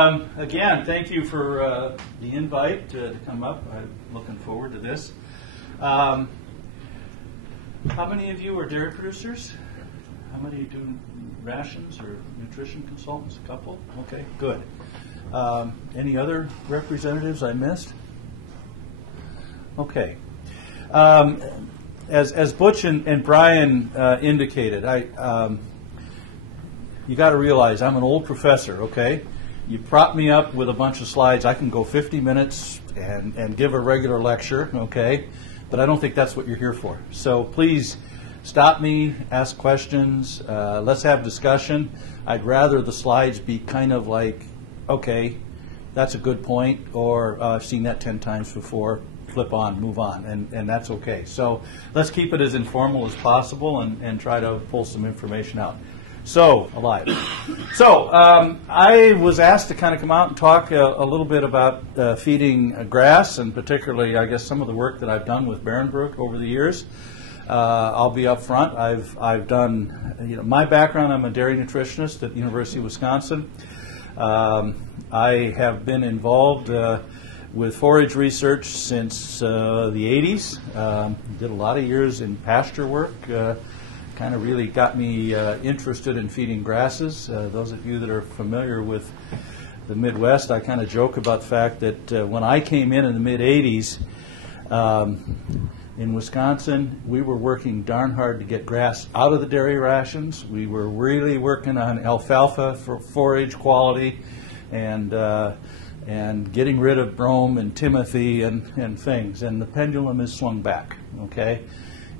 Again, thank you for the invite to come up. I'm looking forward to this. How many of you are dairy producers? How many do rations or nutrition consultants? A couple? Okay, good. Any other representatives I missed? Okay. As Butch and Brian indicated, you got to realize I'm an old professor, okay? You prop me up with a bunch of slides, I can go 50 minutes and give a regular lecture, okay? But I don't think that's what you're here for. So please stop me, ask questions, let's have discussion. I'd rather the slides be kind of like, okay, that's a good point, or I've seen that 10 times before, flip on, move on, and that's okay. So let's keep it as informal as possible and try to pull some information out. So, I was asked to kind of come out and talk a little bit about feeding grass, and particularly, I guess, some of the work that I've done with Behrenbruch over the years. I'll be up front. I've done, my background, I'm a dairy nutritionist at the University of Wisconsin. I have been involved with forage research since the 80s. Did a lot of years in pasture work. Kind of really got me interested in feeding grasses. Those of you that are familiar with the Midwest, I kind of joke about the fact that when I came in the mid-'80s in Wisconsin, we were working darn hard to get grass out of the dairy rations. We were really working on alfalfa for forage quality and getting rid of brome and timothy and things. And the pendulum has swung back, okay?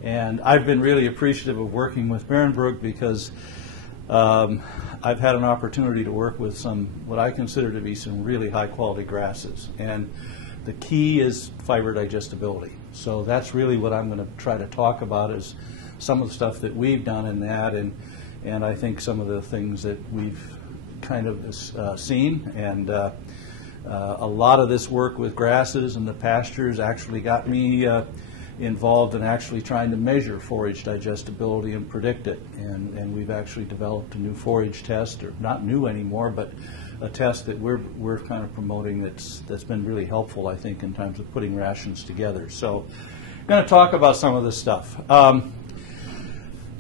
And I've been really appreciative of working with Behrenbruch because I've had an opportunity to work with some, what I consider to be some really high quality grasses. And the key is fiber digestibility. So that's really what I'm going to try to talk about, is some of the stuff that we've done in that, and I think some of the things that we've kind of seen. And a lot of this work with grasses and the pastures actually got me involved in actually trying to measure forage digestibility and predict it. And we've actually developed a new forage test, or not new anymore, but a test that we're kind of promoting that's been really helpful, I think, in terms of putting rations together. So I'm going to talk about some of this stuff. While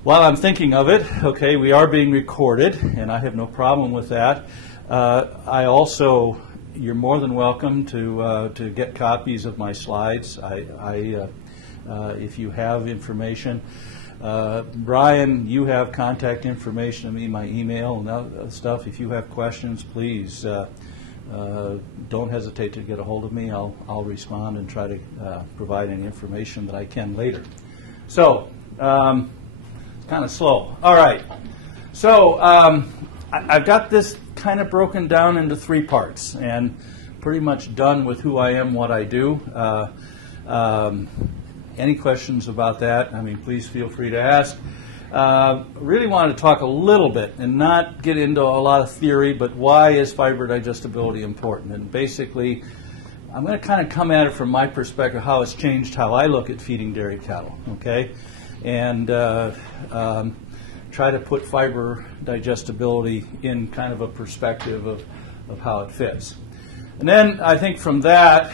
I'm thinking of it, okay, we are being recorded, and I have no problem with that. I also, you're more than welcome to get copies of my slides. If you have information. Brian, you have contact information of me, my email and that stuff. If you have questions, please don't hesitate to get a hold of me. I'll respond and try to provide any information that I can later. So, it's kind of slow. All right. So, I've got this kind of broken down into 3 parts, and pretty much done with who I am, what I do. Any questions about that? I mean, please feel free to ask. Really wanted to talk a little bit and not get into a lot of theory, but why is fiber digestibility important? And basically, I'm going to kind of come at it from my perspective, how it's changed how I look at feeding dairy cattle, okay? And try to put fiber digestibility in kind of a perspective of how it fits. And then I think from that,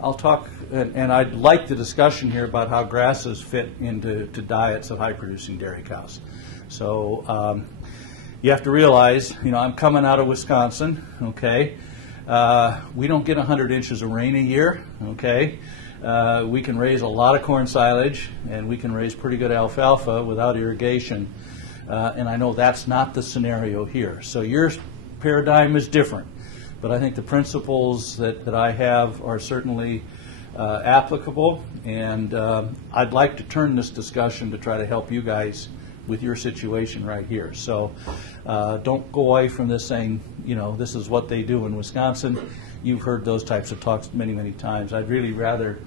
I'll talk, and I'd like the discussion here about how grasses fit into diets of high-producing dairy cows. So you have to realize, I'm coming out of Wisconsin, okay? We don't get 100 inches of rain a year, okay? We can raise a lot of corn silage, and we can raise pretty good alfalfa without irrigation. And I know that's not the scenario here. So your paradigm is different. But I think the principles that I have are certainly applicable, and I'd like to turn this discussion to try to help you guys with your situation right here. So don't go away from this saying, this is what they do in Wisconsin. You've heard those types of talks many, many times. I'd really rather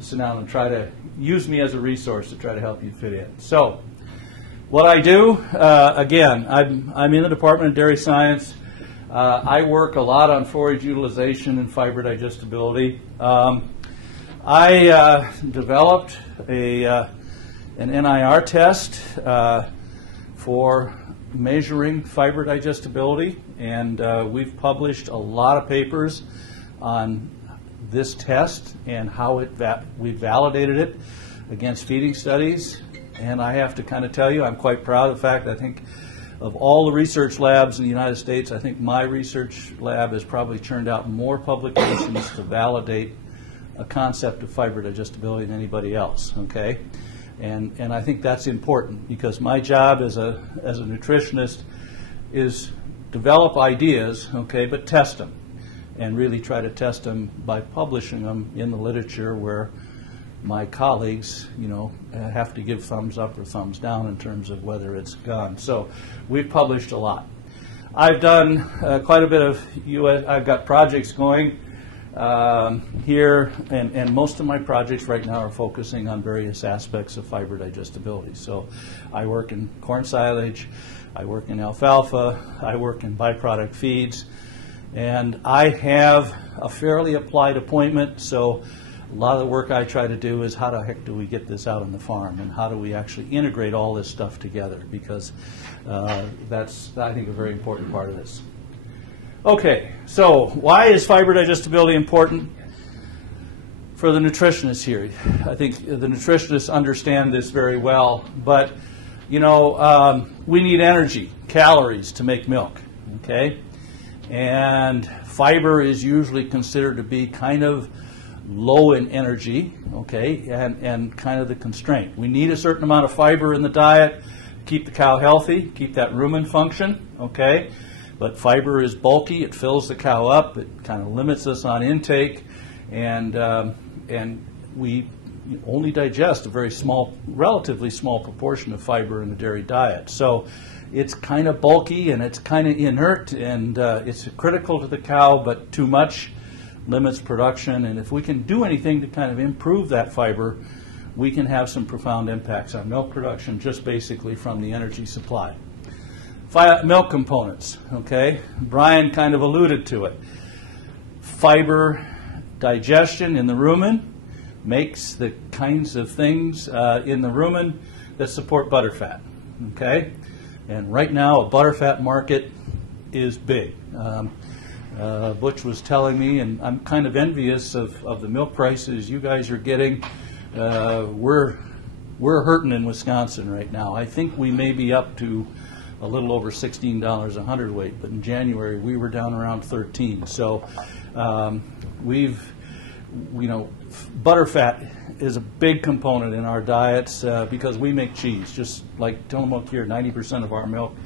sit down and try to use me as a resource to try to help you fit in. So what I do, again, I'm in the Department of Dairy Science. I work a lot on forage utilization and fiber digestibility. I developed an NIR test for measuring fiber digestibility, and we've published a lot of papers on this test and how we validated it against feeding studies. And I have to kind of tell you, I'm quite proud of the fact, I think of all the research labs in the United States, I think my research lab has probably churned out more publications to validate a concept of fiber digestibility than anybody else, okay? And I think that's important, because my job as a nutritionist is develop ideas, okay, but test them, and really try to test them by publishing them in the literature where my colleagues, you know, have to give thumbs up or thumbs down in terms of whether it's gone. So we've published a lot. I've done quite a bit of I've got projects going here, and most of my projects right now are focusing on various aspects of fiber digestibility. So I work in corn silage, I work in alfalfa, I work in byproduct feeds, and I have a fairly applied appointment, so a lot of the work I try to do is how the heck do we get this out on the farm, and how do we actually integrate all this stuff together, because that's, I think, a very important part of this. Okay, so why is fiber digestibility important for the nutritionists here? I think the nutritionists understand this very well, but you know, we need energy, calories to make milk, okay? And fiber is usually considered to be kind of low in energy, okay, and kind of the constraint. We need a certain amount of fiber in the diet to keep the cow healthy, keep that rumen function, okay? But fiber is bulky, it fills the cow up, it kind of limits us on intake, and we only digest a very small, relatively small proportion of fiber in the dairy diet. So it's kind of bulky and it's kind of inert, and it's critical to the cow, but too much limits production. And if we can do anything to kind of improve that fiber, we can have some profound impacts on milk production just basically from the energy supply. Milk components, okay? Brian kind of alluded to it. Fiber digestion in the rumen makes the kinds of things in the rumen that support butterfat, okay? And right now, a butterfat market is big. Butch was telling me, and I'm kind of envious of the milk prices you guys are getting. We're hurting in Wisconsin right now. I think we may be up to a little over $16 a hundredweight, but in January we were down around 13. So butterfat is a big component in our diets because we make cheese. Just like Tillamook here, 90% of our milk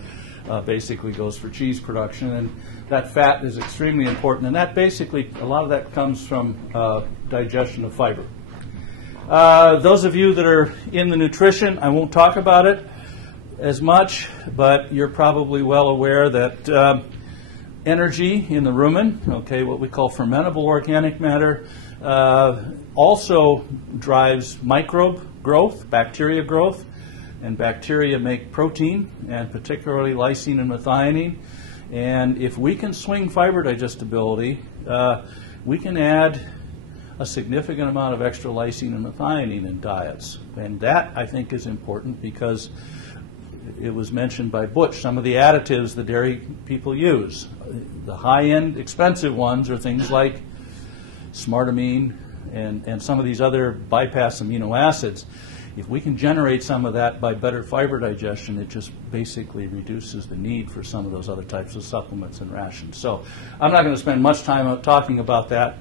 basically goes for cheese production, and that fat is extremely important. And that basically, a lot of that comes from digestion of fiber. Those of you that are in the nutrition, I won't talk about it as much, but you're probably well aware that energy in the rumen, okay, what we call fermentable organic matter, also drives microbe growth, bacteria growth, and bacteria make protein, and particularly lysine and methionine. And if we can swing fiber digestibility, we can add a significant amount of extra lysine and methionine in diets. And that, I think, is important because it was mentioned by Butch, some of the additives the dairy people use. The high-end, expensive ones are things like smartamine and some of these other bypass amino acids. If we can generate some of that by better fiber digestion, it just basically reduces the need for some of those other types of supplements and rations. So I'm not going to spend much time talking about that.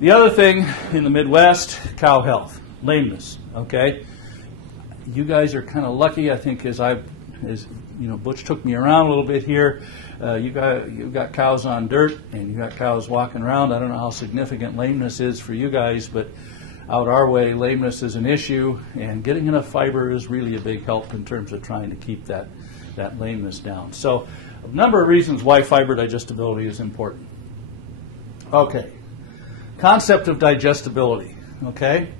The other thing in the Midwest, cow health, lameness, okay? You guys are kind of lucky, I think, as Butch took me around a little bit here. You got cows on dirt, and you got cows walking around. I don't know how significant lameness is for you guys, but out our way, lameness is an issue, and getting enough fiber is really a big help in terms of trying to keep that lameness down. So a number of reasons why fiber digestibility is important. Okay, concept of digestibility, okay?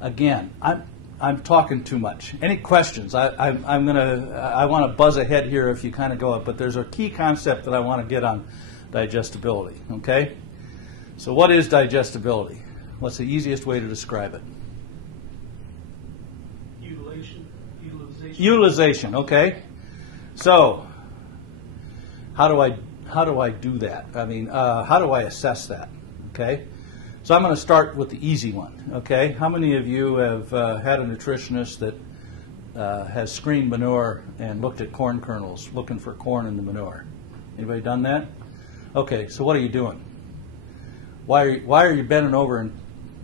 Again, I'm talking too much. Any questions? I want to buzz ahead here if you kind of go up, but there's a key concept that I want to get on digestibility, okay? So what is digestibility? What's the easiest way to describe it? Utilization. Utilization, okay. So, how do I do that? I mean, how do I assess that? Okay. So I'm going to start with the easy one. Okay. How many of you have had a nutritionist that has screened manure and looked at corn kernels, looking for corn in the manure? Anybody done that? Okay. So what are you doing? Why are you bending over and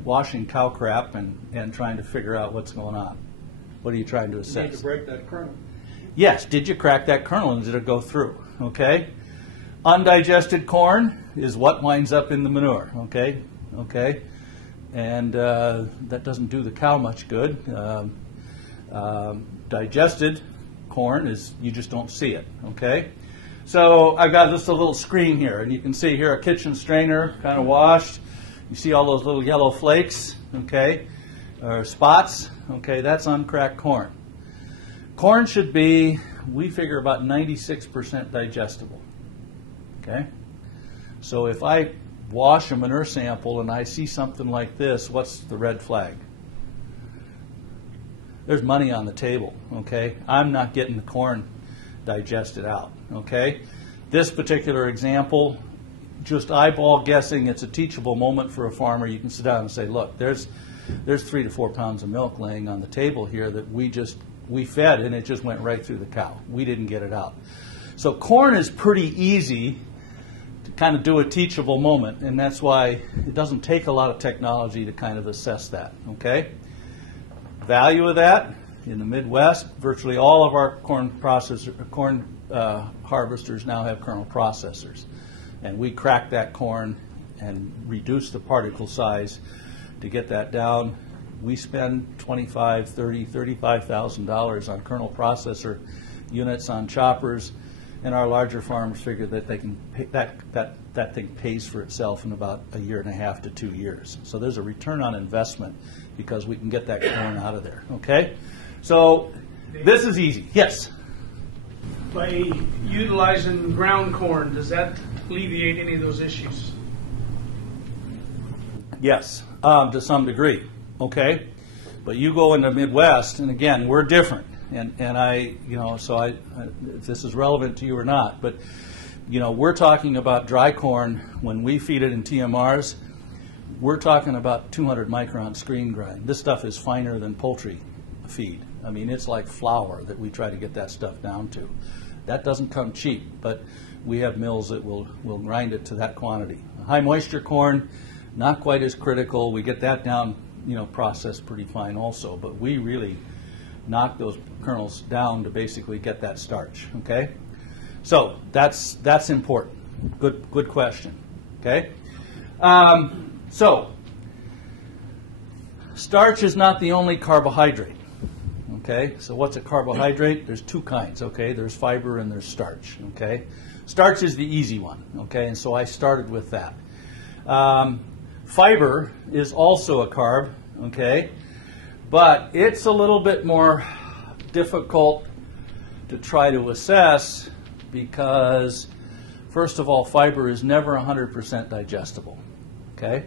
washing cow crap and trying to figure out what's going on? What are you trying to assess? You need to break that kernel. Yes. Did you crack that kernel and did it go through? Okay. Undigested corn is what winds up in the manure. Okay. Okay. And that doesn't do the cow much good. Digested corn is, you just don't see it. Okay. So I've got just a little screen here, and you can see here a kitchen strainer, kind of washed. You see all those little yellow flakes, okay, or spots. Okay, that's uncracked corn. Corn should be, we figure, about 96% digestible. Okay, so if I wash a manure sample and I see something like this, what's the red flag? There's money on the table. Okay, I'm not getting the corn digested out. Okay, this particular example, just eyeball guessing, it's a teachable moment for a farmer. You can sit down and say, look, there's 3 to 4 pounds of milk laying on the table here that we fed and it just went right through the cow. We didn't get it out. So corn is pretty easy to kind of do a teachable moment, and that's why it doesn't take a lot of technology to kind of assess that. Okay, value of that. In the Midwest, virtually all of our corn harvesters now have kernel processors. And we crack that corn and reduce the particle size to get that down. We spend $25,000, $30,000, $35,000 on kernel processor units, on choppers, and our larger farmers figure that they can pay, that thing pays for itself in about 1.5 to 2 years. So there's a return on investment because we can get that corn out of there. Okay? So this is easy. Yes? By utilizing ground corn, does that alleviate any of those issues? Yes, to some degree. Okay? But you go in the Midwest, and again, we're different. And I, so if this is relevant to you or not, but, we're talking about dry corn. When we feed it in TMRs, we're talking about 200 micron screen grind. This stuff is finer than poultry feed. I mean, it's like flour that we try to get that stuff down to. That doesn't come cheap, but we have mills that will grind it to that quantity. High moisture corn, not quite as critical. We get that down, processed pretty fine also, but we really knock those kernels down to basically get that starch. Okay, so that's important. Good question. Okay, so starch is not the only carbohydrate. Okay, so what's a carbohydrate? There's 2 kinds. Okay, there's fiber and there's starch. Okay, starch is the easy one. Okay, and so I started with that. Fiber is also a carb. Okay, but it's a little bit more difficult to try to assess because, first of all, fiber is never 100% digestible. Okay,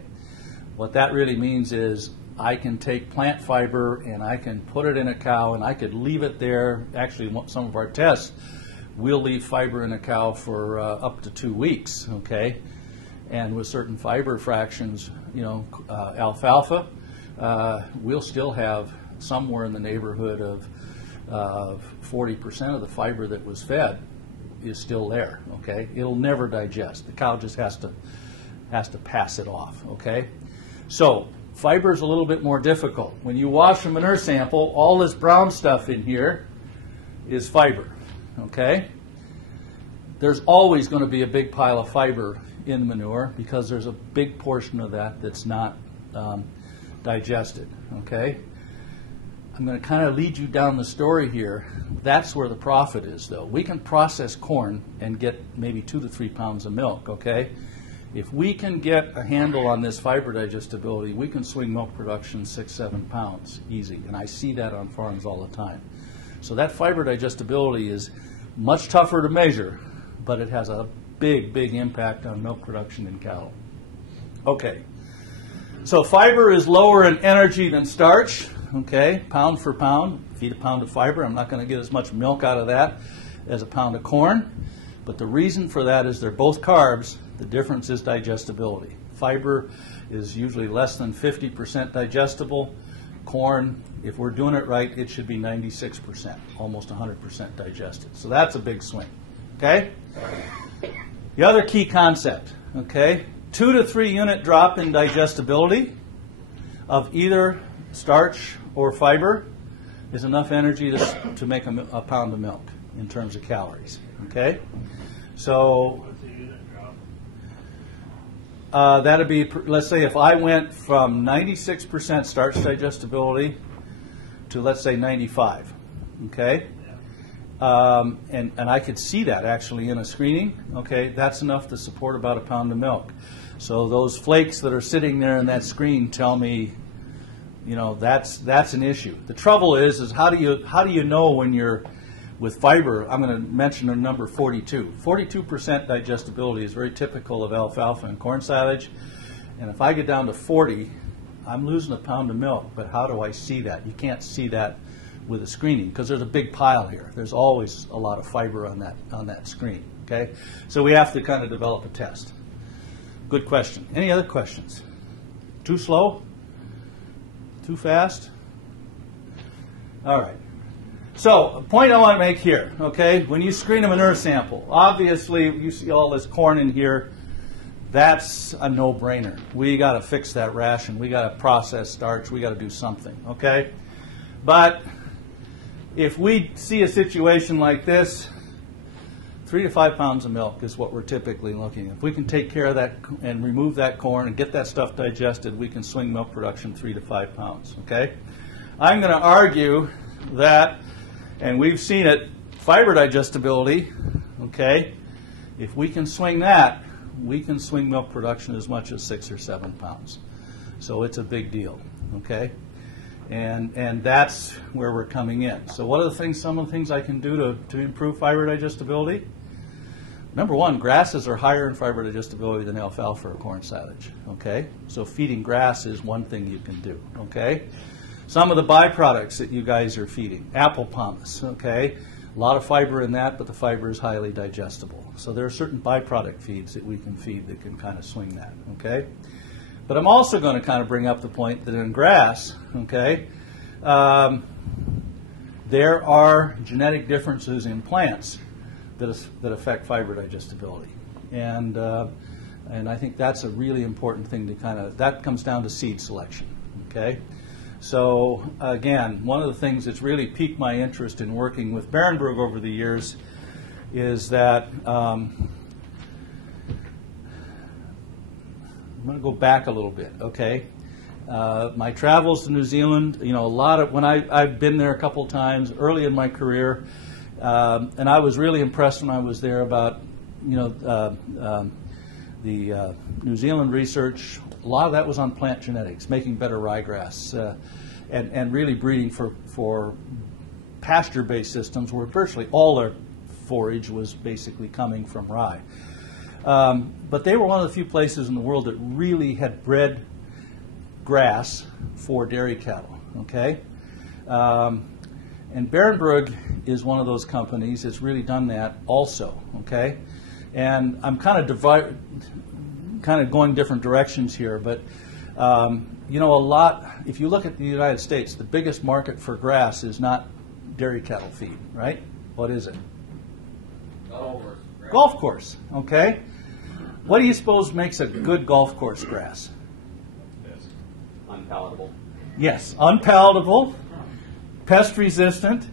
what that really means is I can take plant fiber and I can put it in a cow and I could leave it there. Actually, some of our tests, we'll leave fiber in a cow for up to 2 weeks, okay? And with certain fiber fractions, alfalfa, we'll still have somewhere in the neighborhood of 40% of the fiber that was fed is still there, okay? It'll never digest. The cow just has to pass it off, okay? So fiber is a little bit more difficult. When you wash a manure sample, all this brown stuff in here is fiber, okay? There's always going to be a big pile of fiber in manure because there's a big portion of that that's not digested, okay? I'm going to kind of lead you down the story here. That's where the profit is, though. We can process corn and get maybe 2 to 3 pounds of milk, okay? If we can get a handle on this fiber digestibility, we can swing milk production 6, 7 pounds easy, and I see that on farms all the time. So that fiber digestibility is much tougher to measure, but it has a big impact on milk production in cattle. Okay, so fiber is lower in energy than starch, okay, pound for pound. If feed a pound of fiber, I'm not going to get as much milk out of that as a pound of corn. But the reason for that is they're both carbs. The difference is digestibility. Fiber is usually less than 50% digestible. Corn, if we're doing it right, it should be 96%, almost 100% digested. So that's a big swing. Okay? The other key concept, okay? 2 to 3 unit drop in digestibility of either starch or fiber is enough energy to make a pound of milk in terms of calories. Okay? So that'd be, let's say if I went from 96% starch digestibility to, let's say, 95, okay? And I could see that actually in a screening, okay? That's enough to support about a pound of milk. So those flakes that are sitting there in that screen tell me, you know, that's an issue. The trouble is how do you know when you're with fiber? I'm going to mention a number 42. 42% digestibility is very typical of alfalfa and corn silage. And if I get down to 40, I'm losing a pound of milk. But how do I see that? You can't see that with a screening because there's a big pile here. There's always a lot of fiber on that screen. Okay, so we have to kind of develop a test. Good question. Any other questions? Too slow? Too fast? All right. So, a point I want to make here, okay, when you screen a manure sample, obviously you see all this corn in here, that's a no-brainer. We got to fix that ration. We got to process starch. We got to do something, okay? But if we see a situation like this, 3 to 5 pounds of milk is what we're typically looking at. If we can take care of that and remove that corn and get that stuff digested, we can swing milk production 3 to 5 pounds, okay? I'm going to argue that, and we've seen it, fiber digestibility, okay, if we can swing that, we can swing milk production as much as 6 or 7 pounds. So it's a big deal, okay? And that's where we're coming in. So what are the things, some of the things I can do to improve fiber digestibility? Number one, grasses are higher in fiber digestibility than alfalfa or corn silage, okay? So feeding grass is one thing you can do, okay? Some of the byproducts that you guys are feeding, apple pomace, okay? A lot of fiber in that, but the fiber is highly digestible. So there are certain byproduct feeds that we can feed that can kind of swing that, okay? But I'm also going to kind of bring up the point that in grass, okay, there are genetic differences in plants that affect fiber digestibility. And I think that's a really important thing to kind of, that comes down to seed selection, okay? So again, one of the things that's really piqued my interest in working with Barenberg over the years is that I'm going to go back a little bit, okay? My travels to New Zealand, you know, a lot of, when I've been there a couple times early in my career, and I was really impressed when I was there about, you know, the New Zealand research. A lot of that was on plant genetics, making better ryegrass, and really breeding for pasture-based systems where virtually all their forage was basically coming from rye. But they were one of the few places in the world that really had bred grass for dairy cattle, okay? And Barenberg is one of those companies that's really done that also, okay? And I'm kind of going different directions here, but you know, if you look at the United States, the biggest market for grass is not dairy cattle feed, right? What is it? Golf course, okay? What do you suppose makes a good golf course grass? Unpalatable. Yes, unpalatable, pest resistant,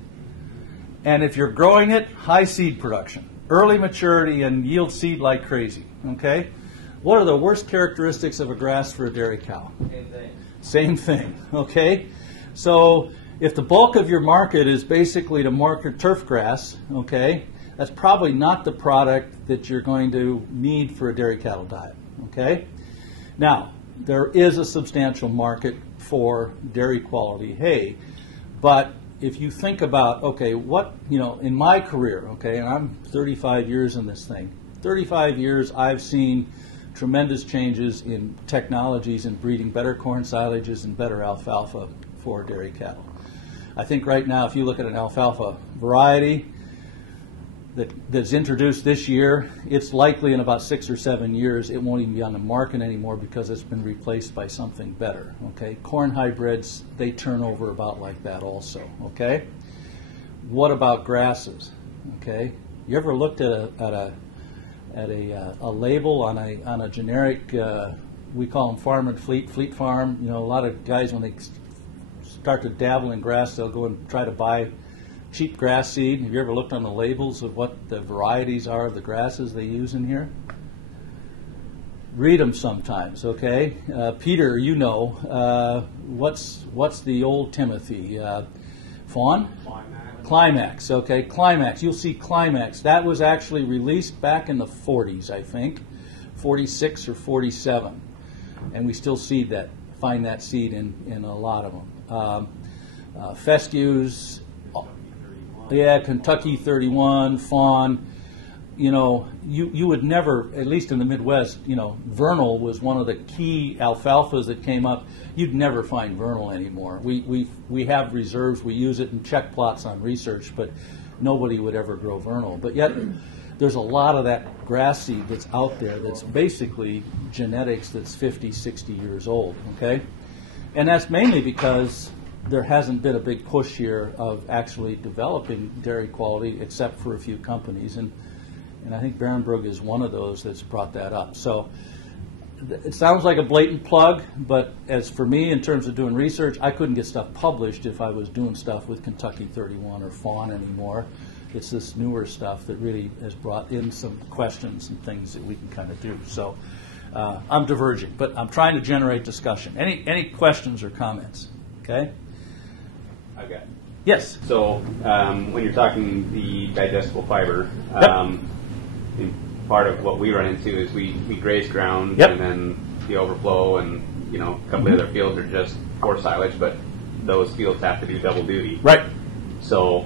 and if you're growing it, high seed production, early maturity, and yield seed like crazy, okay? What are the worst characteristics of a grass for a dairy cow? Same thing. Same thing, okay? So if the bulk of your market is basically to market turf grass, okay, that's probably not the product that you're going to need for a dairy cattle diet, okay? Now, there is a substantial market for dairy quality hay, but if you think about, okay, what, you know, in my career, okay, and I'm 35 years in this thing, 35 years I've seen tremendous changes in technologies in breeding better corn silages and better alfalfa for dairy cattle. I think right now, if you look at an alfalfa variety that's introduced this year, it's likely in about 6 or 7 years it won't even be on the market anymore because it's been replaced by something better. Okay, corn hybrids, they turn over about like that also. Okay, what about grasses? Okay, you ever looked at a label on a generic? We call them farm and fleet farm. You know, a lot of guys when they start to dabble in grass, they'll go and try to buy cheap grass seed. Have you ever looked on the labels of what the varieties are of the grasses they use in here? Read them sometimes, okay? Peter, you know, what's the old Timothy? Fawn? Climax, okay, Climax. You'll see Climax. That was actually released back in the 40s, I think, 46 or 47. And we still find that seed in a lot of them. Fescues, yeah, Kentucky 31, Fawn. You know, you would never, at least in the Midwest, you know, Vernal was one of the key alfalfas that came up. You'd never find Vernal anymore. We have reserves, we use it in check plots on research, but nobody would ever grow Vernal. But yet, there's a lot of that grass seed that's out there that's basically genetics that's 50, 60 years old, okay? And that's mainly because there hasn't been a big push here of actually developing dairy quality except for a few companies. And I think Barenbrug is one of those that's brought that up. So it sounds like a blatant plug, but as for me, in terms of doing research, I couldn't get stuff published if I was doing stuff with Kentucky 31 or Fawn anymore. It's this newer stuff that really has brought in some questions and things that we can kind of do. So I'm diverging, but I'm trying to generate discussion. Any questions or comments? Okay? I've got. Yes. So when you're talking the digestible fiber, part of what we run into is we graze ground and then the overflow and a couple of other fields are just for silage, but those fields have to do double duty. Right. So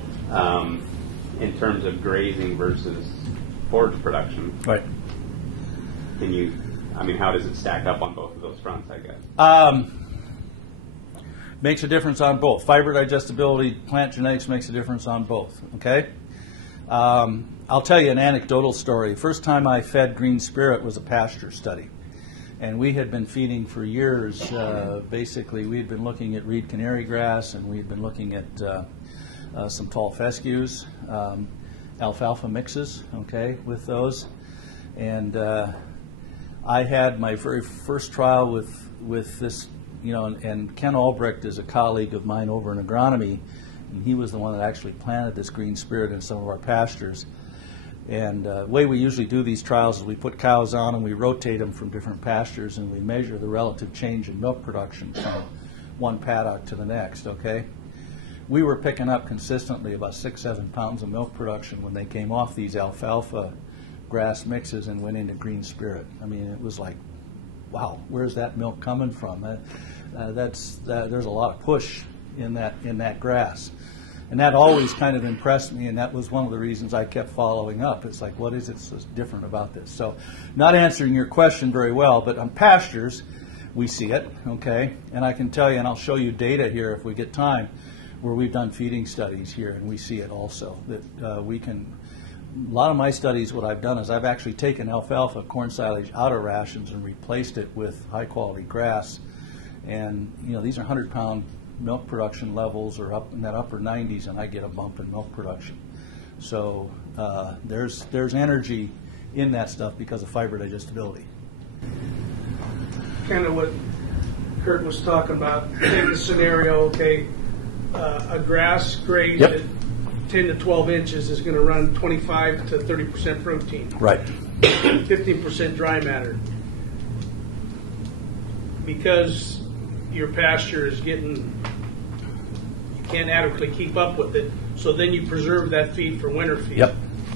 in terms of grazing versus forage production, right? How does it stack up on both of those fronts, I guess? Makes a difference on both. Fiber digestibility, plant genetics makes a difference on both, okay? I'll tell you an anecdotal story. First time I fed Green Spirit was a pasture study. And we had been feeding for years. Basically, we had been looking at reed canary grass, and we had been looking at some tall fescues, alfalfa mixes, okay, with those. And I had my very first trial with this, and Ken Albrecht is a colleague of mine over in agronomy, and he was the one that actually planted this Green Spirit in some of our pastures. And the way we usually do these trials is we put cows on and we rotate them from different pastures and we measure the relative change in milk production from one paddock to the next, okay? We were picking up consistently about 6-7 pounds of milk production when they came off these alfalfa grass mixes and went into Green Spirit. I mean, it was like, wow, where's that milk coming from? There's a lot of push in that grass. And that always kind of impressed me, and that was one of the reasons I kept following up. It's like, what is it so different about this? So, not answering your question very well, but on pastures, we see it, okay? And I can tell you, and I'll show you data here if we get time, where we've done feeding studies here, and we see it also. That we can, a lot of my studies, what I've done is I've actually taken alfalfa, corn silage out of rations and replaced it with high-quality grass. And, these are 100-pound milk production levels are up in that upper 90s, and I get a bump in milk production. So there's energy in that stuff because of fiber digestibility. Kind of what Kurt was talking about. Take the scenario, okay, a grass grade at 10 to 12 inches is going to run 25 to 30% protein. Right. 15% dry matter. Because your pasture is you can't adequately keep up with it, so then you preserve that feed for winter feed. Yep.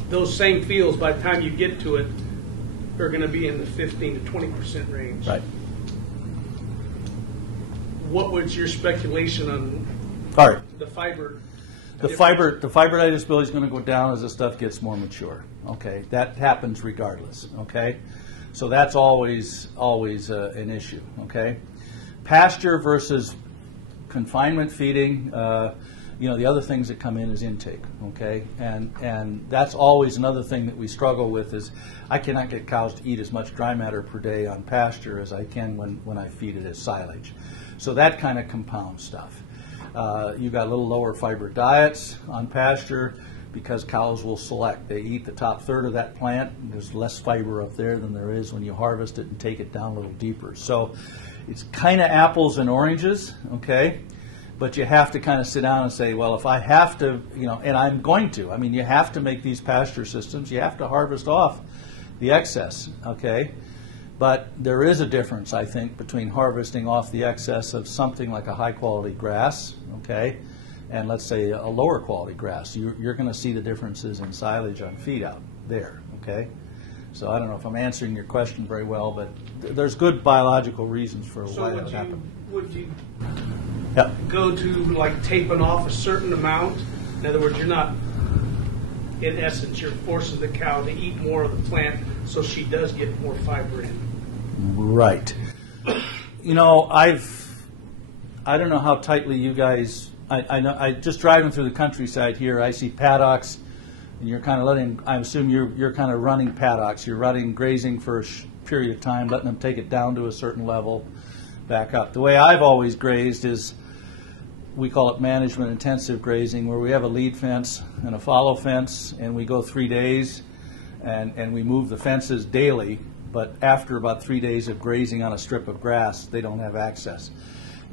Those same fields, by the time you get to it, are going to be in the 15 to 20% range. Right. What was your speculation on the fiber? The fiber digestibility is going to go down as the stuff gets more mature. Okay, that happens regardless. Okay, so that's always an issue. Okay. Pasture versus confinement feeding, the other things that come in is intake, okay? And that's always another thing that we struggle with is I cannot get cows to eat as much dry matter per day on pasture as I can when I feed it as silage. So that kind of compounds stuff. You've got a little lower fiber diets on pasture because cows will select. They eat the top third of that plant. There's less fiber up there than there is when you harvest it and take it down a little deeper. So it's kind of apples and oranges, okay? But you have to kind of sit down and say, well, if I have to, and I'm going to. I mean, you have to make these pasture systems. You have to harvest off the excess, okay? But there is a difference, I think, between harvesting off the excess of something like a high-quality grass, okay, and let's say a lower quality grass. You're going to see the differences in silage on feed out there, okay? So I don't know if I'm answering your question very well, but there's good biological reasons for why that happened. Would you Yep. go to like taping off a certain amount? In other words, you're not, in essence, you're forcing the cow to eat more of the plant so she does get more fiber in. Right. I don't know how tightly you guys, I just driving through the countryside here, I see paddocks, and you're kind of I assume you're kind of running paddocks. You're running grazing for a period of time, letting them take it down to a certain level, back up. The way I've always grazed is, we call it management intensive grazing, where we have a lead fence and a follow fence, and we go 3 days, and we move the fences daily, but after about 3 days of grazing on a strip of grass, they don't have access.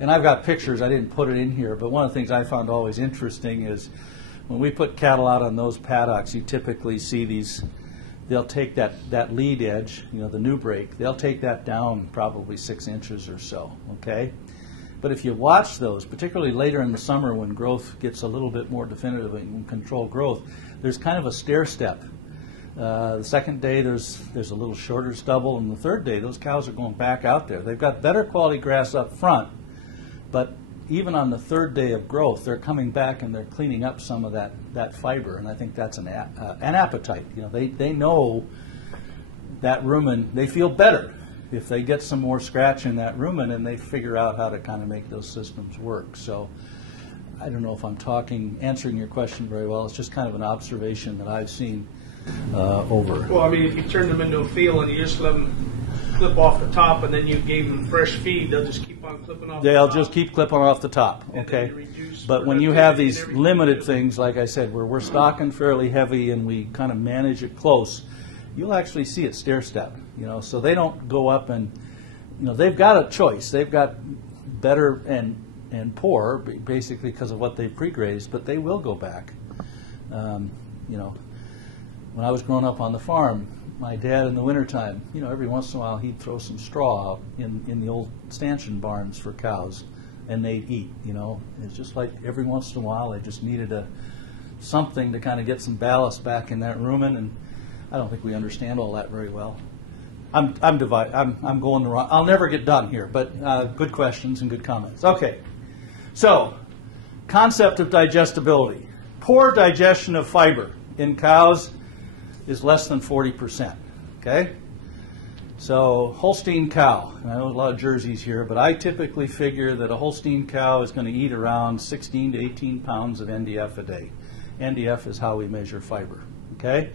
And I've got pictures, I didn't put it in here, but one of the things I found always interesting is when we put cattle out on those paddocks, you typically see these, they'll take that lead edge, the new break, they'll take that down probably 6 inches or so, okay? But if you watch those, particularly later in the summer when growth gets a little bit more definitive and controlled growth, there's kind of a stair step. The second day there's a little shorter stubble, and the third day those cows are going back out there. They've got better quality grass up front, but even on the third day of growth, they're coming back and they're cleaning up some of that fiber, and I think that's an appetite. They know that rumen, they feel better if they get some more scratch in that rumen, and they figure out how to kind of make those systems work. So I don't know if I'm answering your question very well. It's just kind of an observation that I've seen over. Well, I mean, if you turn them into a field and you just let them clip off the top, and then you gave them fresh feed, they'll just keep on clipping off the top. They'll just keep clipping off the top, okay? But when you have these limited things, like I said, where we're stocking fairly heavy and we kind of manage it close, you'll actually see it stair step, so they don't go up and, they've got a choice. They've got better and poor, basically because of what they've pre-grazed, but they will go back. When I was growing up on the farm, my dad in the wintertime, every once in a while he'd throw some straw out in the old stanchion barns for cows, and they'd eat, It's just like every once in a while they just needed something to kind of get some ballast back in that rumen, and I don't think we understand all that very well. I'm going the wrong, I'll never get done here, but good questions and good comments. Okay, so concept of digestibility. Poor digestion of fiber in cows is less than 40%, okay? So Holstein cow, and I know a lot of jerseys here, but I typically figure that a Holstein cow is going to eat around 16 to 18 pounds of NDF a day. NDF is how we measure fiber, okay?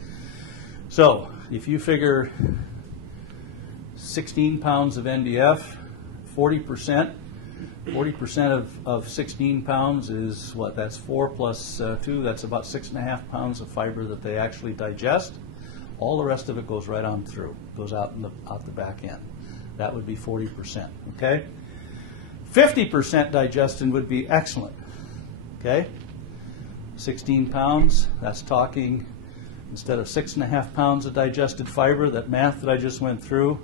So if you figure 16 pounds of NDF, 40% of 16 pounds is what? That's 4 plus 2. That's about 6.5 pounds of fiber that they actually digest. All the rest of it goes right on through, goes out the back end. That would be 40%. Okay, 50% digestion would be excellent. Okay, 16 pounds. That's talking instead of 6.5 pounds of digested fiber. That math that I just went through.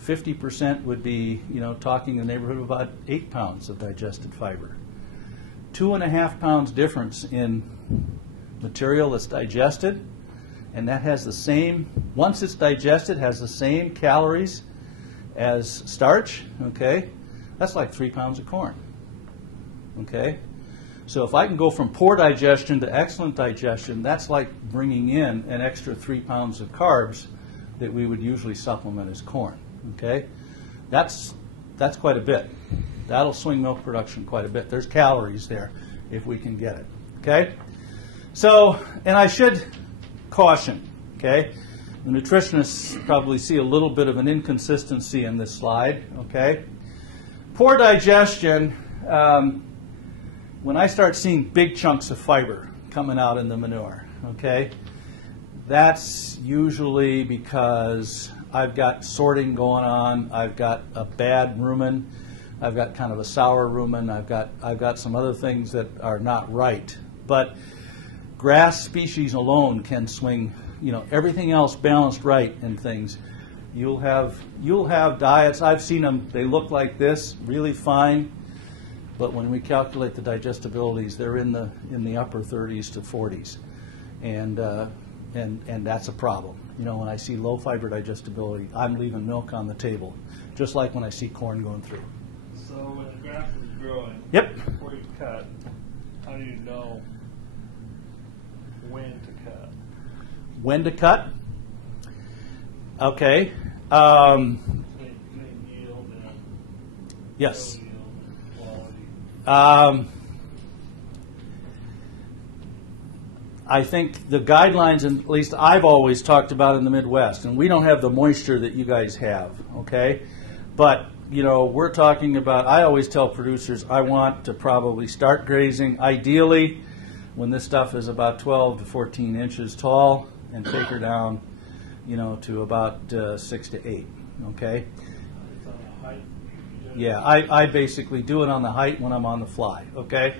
50% would be, talking in the neighborhood of about 8 pounds of digested fiber. 2.5 pounds difference in material that's digested, and that has the same, once it's digested, has the same calories as starch, okay? That's like 3 pounds of corn, okay? So if I can go from poor digestion to excellent digestion, that's like bringing in an extra 3 pounds of carbs that we would usually supplement as corn. Okay, that's quite a bit. That'll swing milk production quite a bit. There's calories there if we can get it. okay? So, and I should caution, okay? The nutritionists probably see a little bit of an inconsistency in this slide, okay? Poor digestion, when I start seeing big chunks of fiber coming out in the manure, okay, that's usually because I've got sorting going on, I've got a bad rumen, I've got kind of a sour rumen, I've got some other things that are not right. But grass species alone can swing, you know, everything else balanced right and things. You'll have diets, I've seen them, they look like this, really fine, but when we calculate the digestibilities, they're in the upper 30s to 40s. And that's a problem. You know, when I see low fiber digestibility, I'm leaving milk on the table, just like when I see corn going through. So when the grass is growing, yep, before you cut, how do you know when to cut? When to cut? Okay. Between yield and Yes. yield and quality. I think the guidelines, and at least I've always talked about in the Midwest, and we don't have the moisture that you guys have, okay? But, you know, we're talking about, I always tell producers, I want to probably start grazing, ideally, when this stuff is about 12 to 14 inches tall, and take her down, you know, to about 6 to 8, okay? It's on the height. Yeah, I basically do it on the height when I'm on the fly, okay?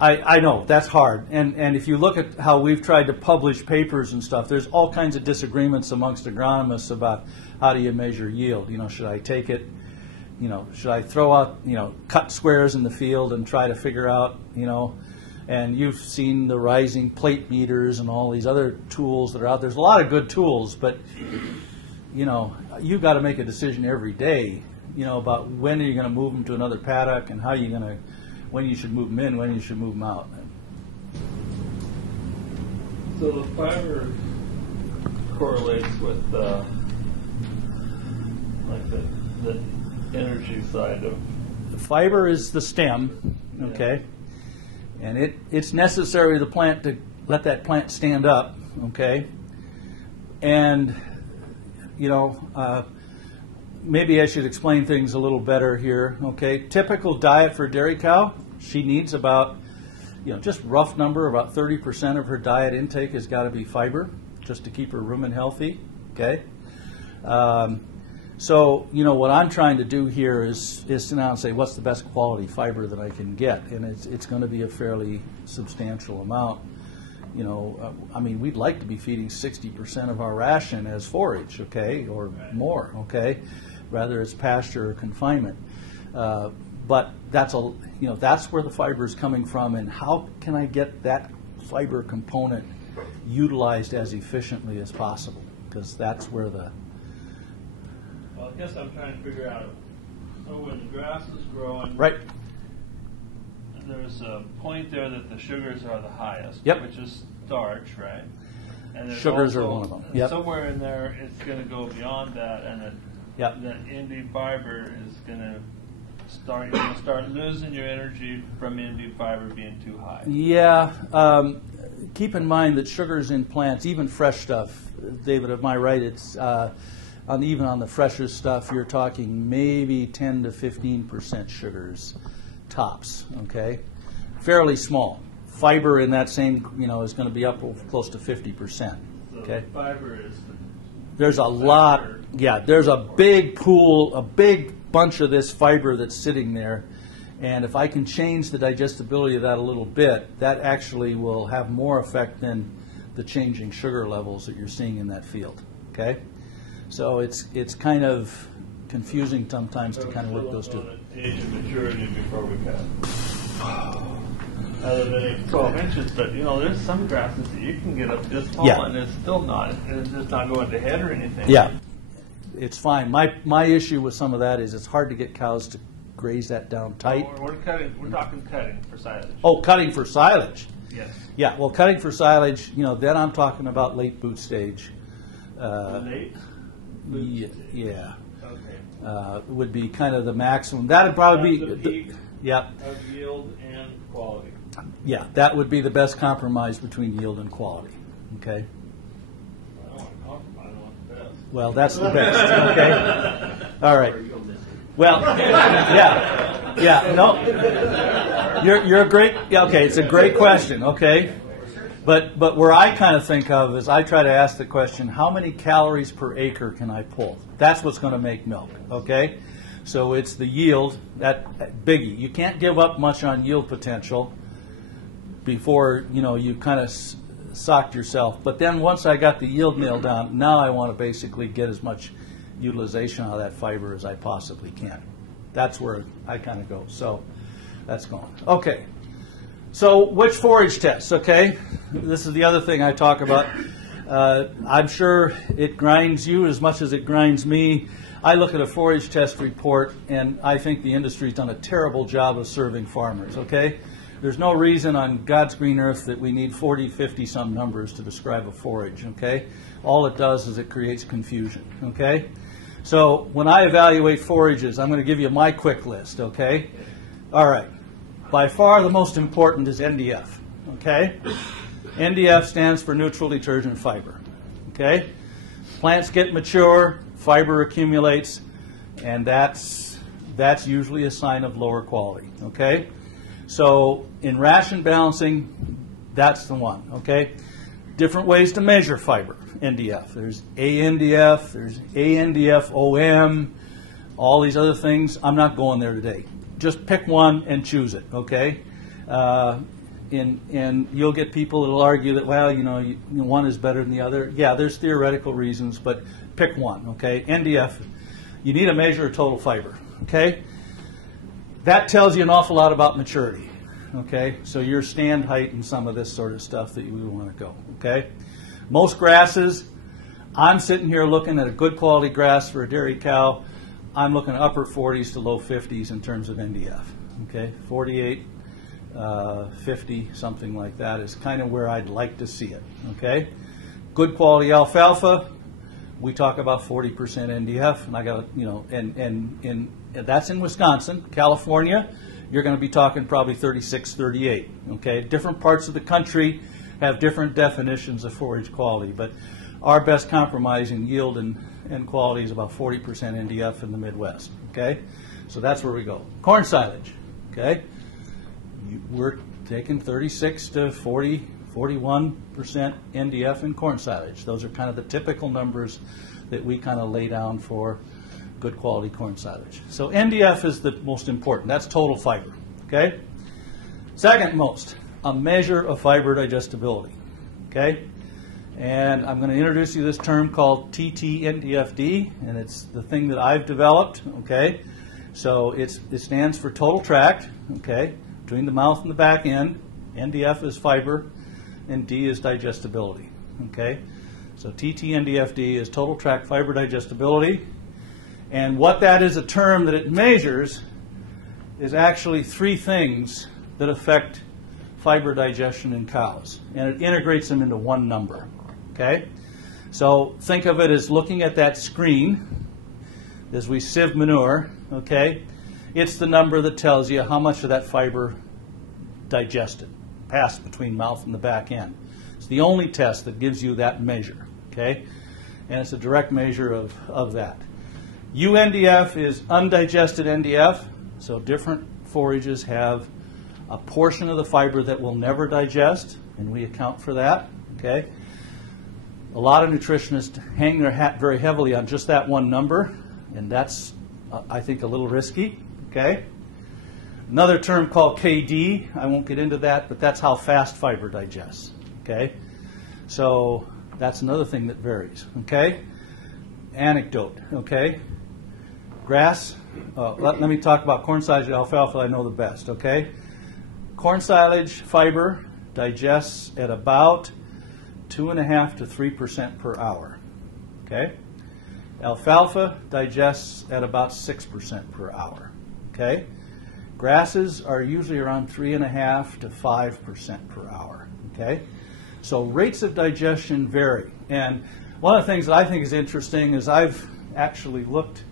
I know, that's hard. And if you look at how we've tried to publish papers and stuff, there's all kinds of disagreements amongst agronomists about how do you measure yield. You know, should I take it, you know, should I throw out, you know, cut squares in the field and try to figure out, you know, and you've seen the rising plate meters and all these other tools that are out there. There's a lot of good tools, but, you know, you've got to make a decision every day, you know, about when are you going to move them to another paddock and how are you going to, when you should move them in, when you should move them out. So the fiber correlates with like the energy side of. The fiber is the stem, okay, and it's necessary to the plant to let that plant stand up, okay, and you know. Maybe I should explain things a little better here. Okay, typical diet for a dairy cow, she needs about, you know, just rough number, about 30% of her diet intake has got to be fiber, just to keep her rumen healthy. Okay, so you know what I'm trying to do here is sit down and say what's the best quality fiber that I can get, and it's going to be a fairly substantial amount. You know, I mean, we'd like to be feeding 60% of our ration as forage, okay, or more, okay, rather as pasture or confinement. But that's that's where the fiber is coming from, and how can I get that fiber component utilized as efficiently as possible? Because that's where the. Well, I guess I'm trying to figure out. So when the grass is growing, right. There's a point there that the sugars are the highest, yep. which is starch, right? And there's sugars also, are one of them. Yep. Somewhere in there, it's going to go beyond that, and yep. the NB fiber is going to start. You're going to start losing your energy from NB fiber being too high. Yeah. Keep in mind that sugars in plants, even fresh stuff, David, am I right? It's even on the freshest stuff, you're talking maybe 10 to 15% sugars. Tops, okay, fairly small. Fiber in that same, you know, is going to be up close to 50%. Okay, so fiber is. There's a lot. Yeah, there's a big pool, a big bunch of this fiber that's sitting there, and if I can change the digestibility of that a little bit, that actually will have more effect than the changing sugar levels that you're seeing in that field. Okay, so it's kind of confusing sometimes to kind of work those two. Age of maturity before we cut. Other than 12 inches, but you know, there's some grasses that you can get up this tall, yeah. and it's still not. It's just not going to head or anything. Yeah, it's fine. My issue with some of that is it's hard to get cows to graze that down tight. We're cutting. We're talking cutting for silage. Oh, cutting for silage. Yes. Yeah. Well, cutting for silage. You know, then I'm talking about late boot stage. Late. Yeah. Okay. Would be kind of the maximum. That'd probably the be peak yeah. of yield and quality. Yeah, that would be the best compromise between yield and quality. Okay. I don't want to compromise, I want the best. Well, that's the best. Okay. All right. Well, yeah, no. You're a great. Yeah, okay, it's a great question. Okay. But where I kind of think of is I try to ask the question, how many calories per acre can I pull? That's what's going to make milk, okay? So it's the yield, that biggie. You can't give up much on yield potential before, you kind of socked yourself. But then once I got the yield nailed down, now I want to basically get as much utilization out of that fiber as I possibly can. That's where I kind of go. So that's going. Okay. So which forage tests, okay? This is the other thing I talk about. I'm sure it grinds you as much as it grinds me. I look at a forage test report, and I think the industry's done a terrible job of serving farmers, okay? There's no reason on God's green earth that we need 40, 50-some numbers to describe a forage, okay? All it does is it creates confusion, okay? So when I evaluate forages, I'm going to give you my quick list, okay? All right. By far the most important is NDF, okay? NDF stands for neutral detergent fiber, okay? Plants get mature, fiber accumulates, and that's usually a sign of lower quality, okay? So in ration balancing, that's the one, okay? Different ways to measure fiber, NDF. There's ANDF, there's ANDF-OM, all these other things. I'm not going there today. Just pick one and choose it, okay? And you'll get people that'll argue that, well, one is better than the other. Yeah, there's theoretical reasons, but pick one, okay? NDF, you need a measure of total fiber, okay? That tells you an awful lot about maturity, okay? So your stand height and some of this sort of stuff that you want to go, okay? Most grasses, I'm sitting here looking at a good quality grass for a dairy cow. I'm looking at upper 40s to low 50s in terms of NDF, okay? 48, 50, something like that is kind of where I'd like to see it, okay? Good quality alfalfa, we talk about 40% NDF, and I got, and that's in Wisconsin. California, you're going to be talking probably 36, 38, okay? Different parts of the country have different definitions of forage quality, but our best compromise in yield and quality is about 40% NDF in the Midwest, okay? So that's where we go. Corn silage, okay? We're taking 36 to 40, 41% NDF in corn silage. Those are kind of the typical numbers that we kind of lay down for good quality corn silage. So NDF is the most important. That's total fiber, okay? Second most, a measure of fiber digestibility, okay? And I'm going to introduce you to this term called TTNDFD, and it's the thing that I've developed, okay? So it stands for total tract, okay, between the mouth and the back end. NDF is fiber, and D is digestibility, okay? So TTNDFD is total tract fiber digestibility. And what that is, a term that it measures, is actually three things that affect fiber digestion in cows. And it integrates them into one number. Okay? So think of it as looking at that screen as we sieve manure, okay? It's the number that tells you how much of that fiber digested, passed between mouth and the back end. It's the only test that gives you that measure, okay? And it's a direct measure of that. UNDF is undigested NDF, so different forages have a portion of the fiber that will never digest, and we account for that, okay? A lot of nutritionists hang their hat very heavily on just that one number, and that's, I think, a little risky, okay? Another term called KD, I won't get into that, but that's how fast fiber digests, okay? So that's another thing that varies, okay? Anecdote, okay? Grass, let me talk about corn silage and alfalfa, I know the best, okay? Corn silage fiber digests at about 2.5% to 3% per hour, okay? Alfalfa digests at about 6% per hour, okay? Grasses are usually around 3.5% to 5% per hour, okay? So rates of digestion vary. And one of the things that I think is interesting is I've actually looked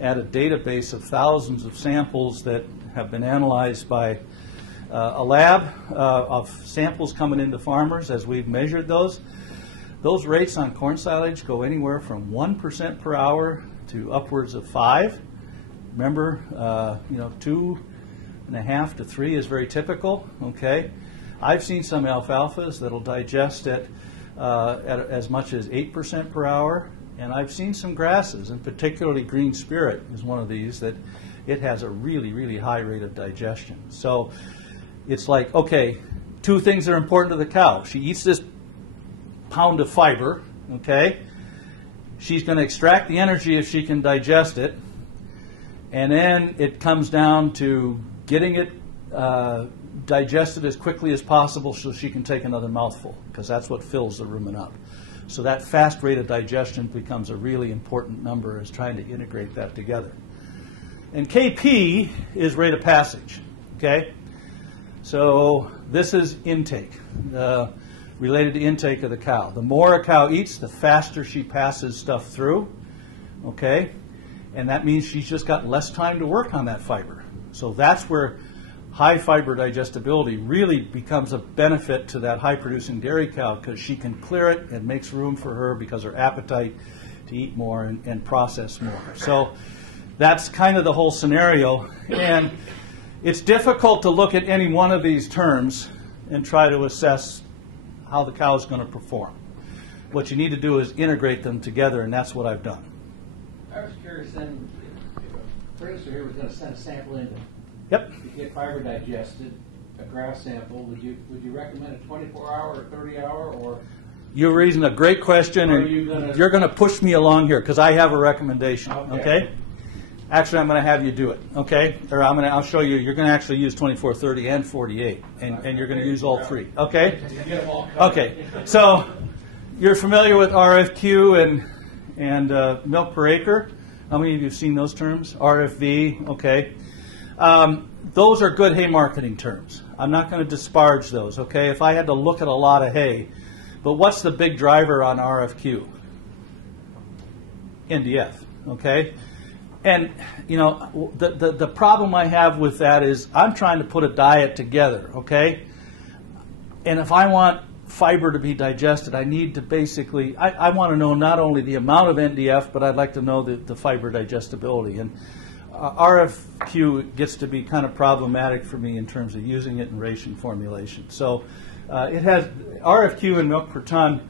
at a database of thousands of samples that have been analyzed by a lab of samples coming into farmers as we've measured those. Those rates on corn silage go anywhere from 1% per hour to upwards of 5. Remember, 2.5 to 3 is very typical. Okay, I've seen some alfalfas that'll digest at as much as 8% per hour, and I've seen some grasses, and particularly green spirit is one of these, that it has a really, really high rate of digestion. So it's like, okay, two things are important to the cow. She eats this pound of fiber, okay? She's going to extract the energy if she can digest it, and then it comes down to getting it digested as quickly as possible so she can take another mouthful, because that's what fills the rumen up. So that fast rate of digestion becomes a really important number as trying to integrate that together. And KP is rate of passage, okay? So this is intake, related to intake of the cow. The more a cow eats, the faster she passes stuff through, okay? And that means she's just got less time to work on that fiber. So that's where high fiber digestibility really becomes a benefit to that high-producing dairy cow, because she can clear it and makes room for her because her appetite to eat more and process more. So that's kind of the whole scenario. And it's difficult to look at any one of these terms and try to assess how the cow is going to perform. What you need to do is integrate them together, and that's what I've done. I was curious then, if a producer here was going to send a sample in Yep. to get fiber digested, a grass sample, would you recommend a 24-hour or 30-hour, or? You're raising a great question, and you're going to push me along here because I have a recommendation. Okay. Actually, I'm going to have you do it. Okay. Or I'll show you. You're going to actually use 24, 30, and 48, and you're going to use all three. Okay. Okay. So you're familiar with RFQ and milk per acre. How many of you have seen those terms? RFV. Okay. Those are good hay marketing terms. I'm not going to disparage those, okay? If I had to look at a lot of hay, but what's the big driver on RFQ? NDF, okay? And, the problem I have with that is I'm trying to put a diet together, okay? And if I want fiber to be digested, I need to basically, I want to know not only the amount of NDF, but I'd like to know the fiber digestibility. And RFQ gets to be kind of problematic for me in terms of using it in ration formulation. So it has RFQ and milk per ton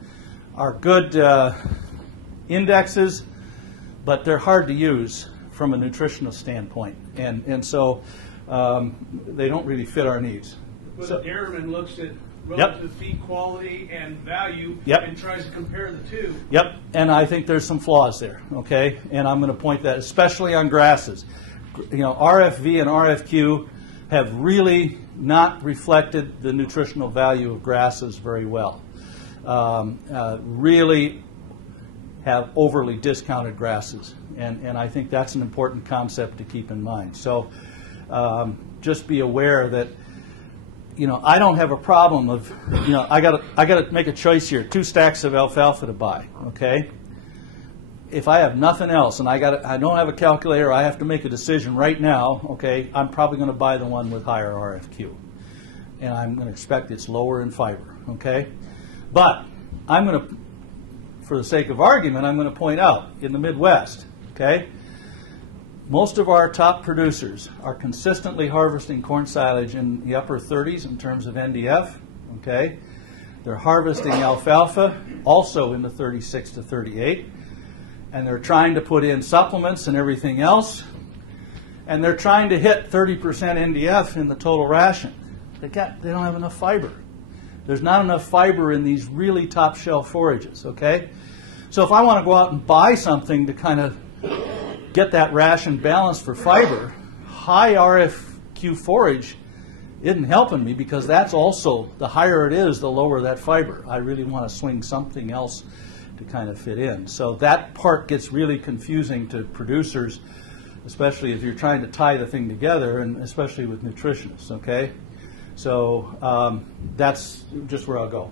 are good indexes, but they're hard to use from a nutritional standpoint, and so they don't really fit our needs. But the dairyman looks at relative feed quality and value and tries to compare the two. Yep, and I think there's some flaws there, okay? And I'm going to point that, especially on grasses. RFV and RFQ have really not reflected the nutritional value of grasses very well. Really have overly discounted grasses, and I think that's an important concept to keep in mind. So just be aware that I don't have a problem of, I got to make a choice here. 2 stacks of alfalfa to buy, okay? If I have nothing else and I don't have a calculator, I have to make a decision right now, okay, I'm probably going to buy the one with higher RFQ. And I'm going to expect it's lower in fiber, okay? But I'm going to, for the sake of argument, I'm going to point out in the Midwest, okay, most of our top producers are consistently harvesting corn silage in the upper 30s in terms of NDF, okay? They're harvesting alfalfa also in the 36 to 38, and they're trying to put in supplements and everything else, and they're trying to hit 30% NDF in the total ration. They don't have enough fiber. There's not enough fiber in these really top shelf forages, okay? So if I want to go out and buy something to kind of get that ration balanced for fiber, high RFQ forage isn't helping me, because that's also, the higher it is, the lower that fiber. I really want to swing something else to kind of fit in. So that part gets really confusing to producers, especially if you're trying to tie the thing together, and especially with nutritionists, okay? So that's just where I'll go.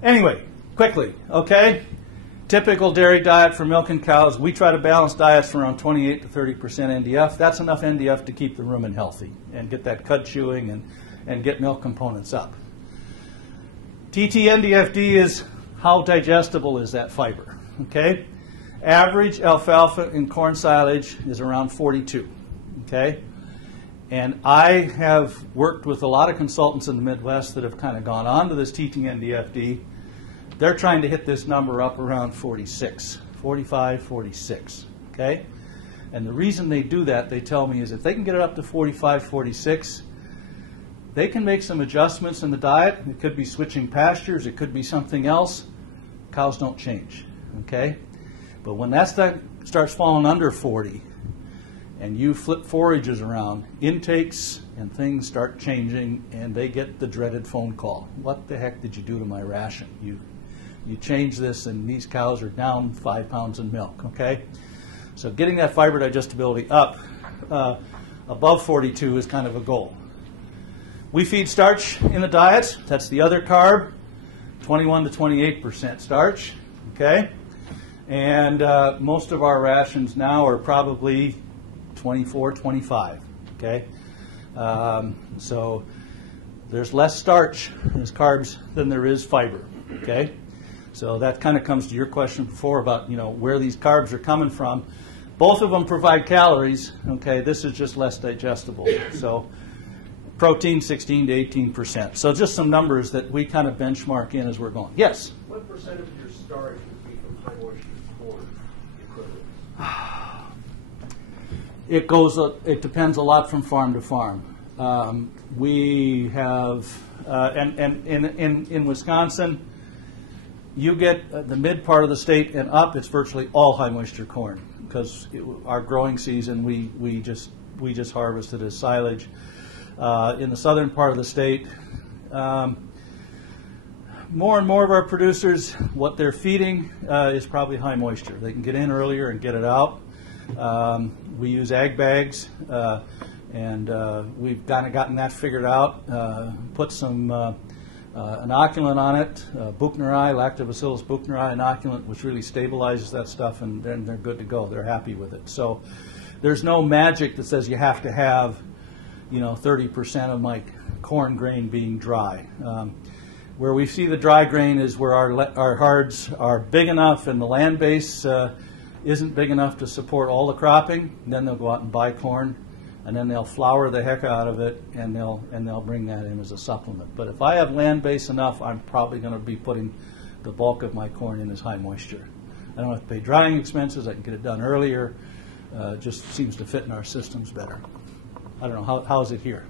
Anyway, quickly, okay? Typical dairy diet for milking cows, we try to balance diets from around 28 to 30% NDF. That's enough NDF to keep the rumen healthy and get that cud chewing and get milk components up. TTNDFD is how digestible is that fiber, okay? Average alfalfa in corn silage is around 42, okay? And I have worked with a lot of consultants in the Midwest that have kind of gone on to this TTNDFD. They're trying to hit this number up around 46, 45, 46, okay? And the reason they do that, they tell me, is if they can get it up to 45, 46, they can make some adjustments in the diet. It could be switching pastures. It could be something else. Cows don't change, okay? But when that starts falling under 40, and you flip forages around, intakes and things start changing, and they get the dreaded phone call. What the heck did you do to my ration? You changed this, and these cows are down 5 pounds in milk, okay? So getting that fiber digestibility up above 42 is kind of a goal. We feed starch in the diet. That's the other carb, 21 to 28% starch, okay? And most of our rations now are probably 24, 25, okay? So there's less starch as carbs than there is fiber, okay? So that kind of comes to your question before about, where these carbs are coming from. Both of them provide calories, okay? This is just less digestible. So protein 16 to 18%. So just some numbers that we kind of benchmark in as we're going. Yes? What percent of your starch would be from high moisture corn equivalent? It depends a lot from farm to farm. We have, and in Wisconsin, you get the mid part of the state and up, it's virtually all high moisture corn, because our growing season, we just harvested as silage. In the southern part of the state, more and more of our producers, what they're feeding is probably high moisture. They can get in earlier and get it out. We use ag bags, and we've kind of gotten that figured out. Put some inoculant on it, Buchneri, Lactobacillus buchneri inoculant, which really stabilizes that stuff, and then they're good to go. They're happy with it. So there's no magic that says you have to have 30% of my corn grain being dry. Where we see the dry grain is where our hards are big enough and the land base isn't big enough to support all the cropping. And then they'll go out and buy corn, and then they'll flour the heck out of it, and they'll bring that in as a supplement. But if I have land base enough, I'm probably going to be putting the bulk of my corn in as high moisture. I don't have to pay drying expenses. I can get it done earlier. Just seems to fit in our systems better. I don't know, how is it here?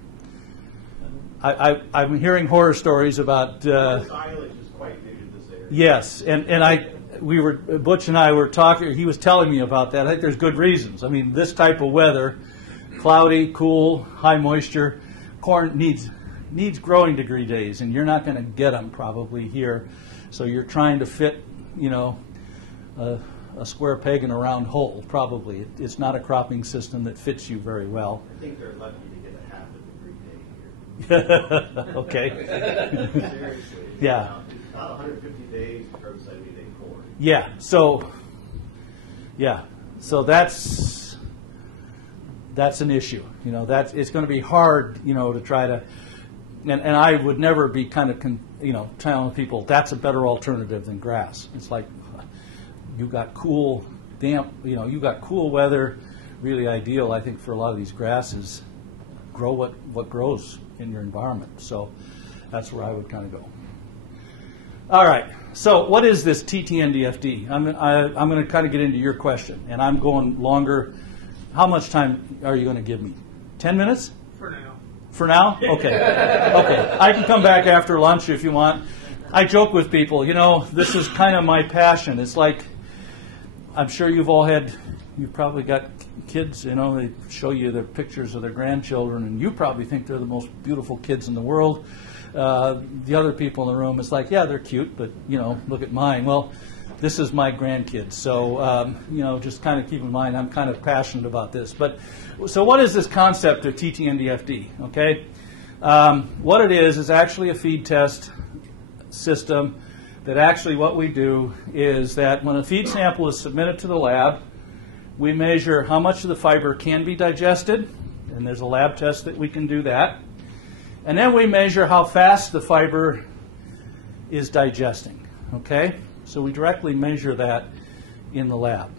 I'm hearing horror stories about. Silage is quite new to this area. Yes, and Butch and I were talking. He was telling me about that. I think there's good reasons. I mean, this type of weather, cloudy, cool, high moisture, corn needs growing degree days, and you're not going to get them probably here. So you're trying to fit, a square peg in a round hole. Probably it's not a cropping system that fits you very well. I think they're lucky to get a half a degree day here. Okay. Seriously. Yeah. About 150 days for 70-day corn. Yeah. So that's an issue. It's going to be hard. To try to. And I would never be kind of telling people that's a better alternative than grass. It's like you got cool, damp. You got cool weather. Really ideal, I think, for a lot of these grasses. Grow what grows in your environment. So that's where I would kind of go. All right. So what is this TTNDFD? I'm going to kind of get into your question, and I'm going longer. How much time are you going to give me? 10 minutes? For now. For now? Okay. Okay. I can come back after lunch if you want. I joke with people, this is kind of my passion. It's like, I'm sure you've probably got kids, they show you their pictures of their grandchildren, and you probably think they're the most beautiful kids in the world. The other people in the room, it's like, yeah, they're cute, but, look at mine. Well, this is my grandkids. So, just kind of keep in mind, I'm kind of passionate about this. But, so what is this concept of TTNDFD, okay? What it is actually a feed test system that actually what we do is that when a feed sample is submitted to the lab, we measure how much of the fiber can be digested, and there's a lab test that we can do that. And then we measure how fast the fiber is digesting, okay? So we directly measure that in the lab.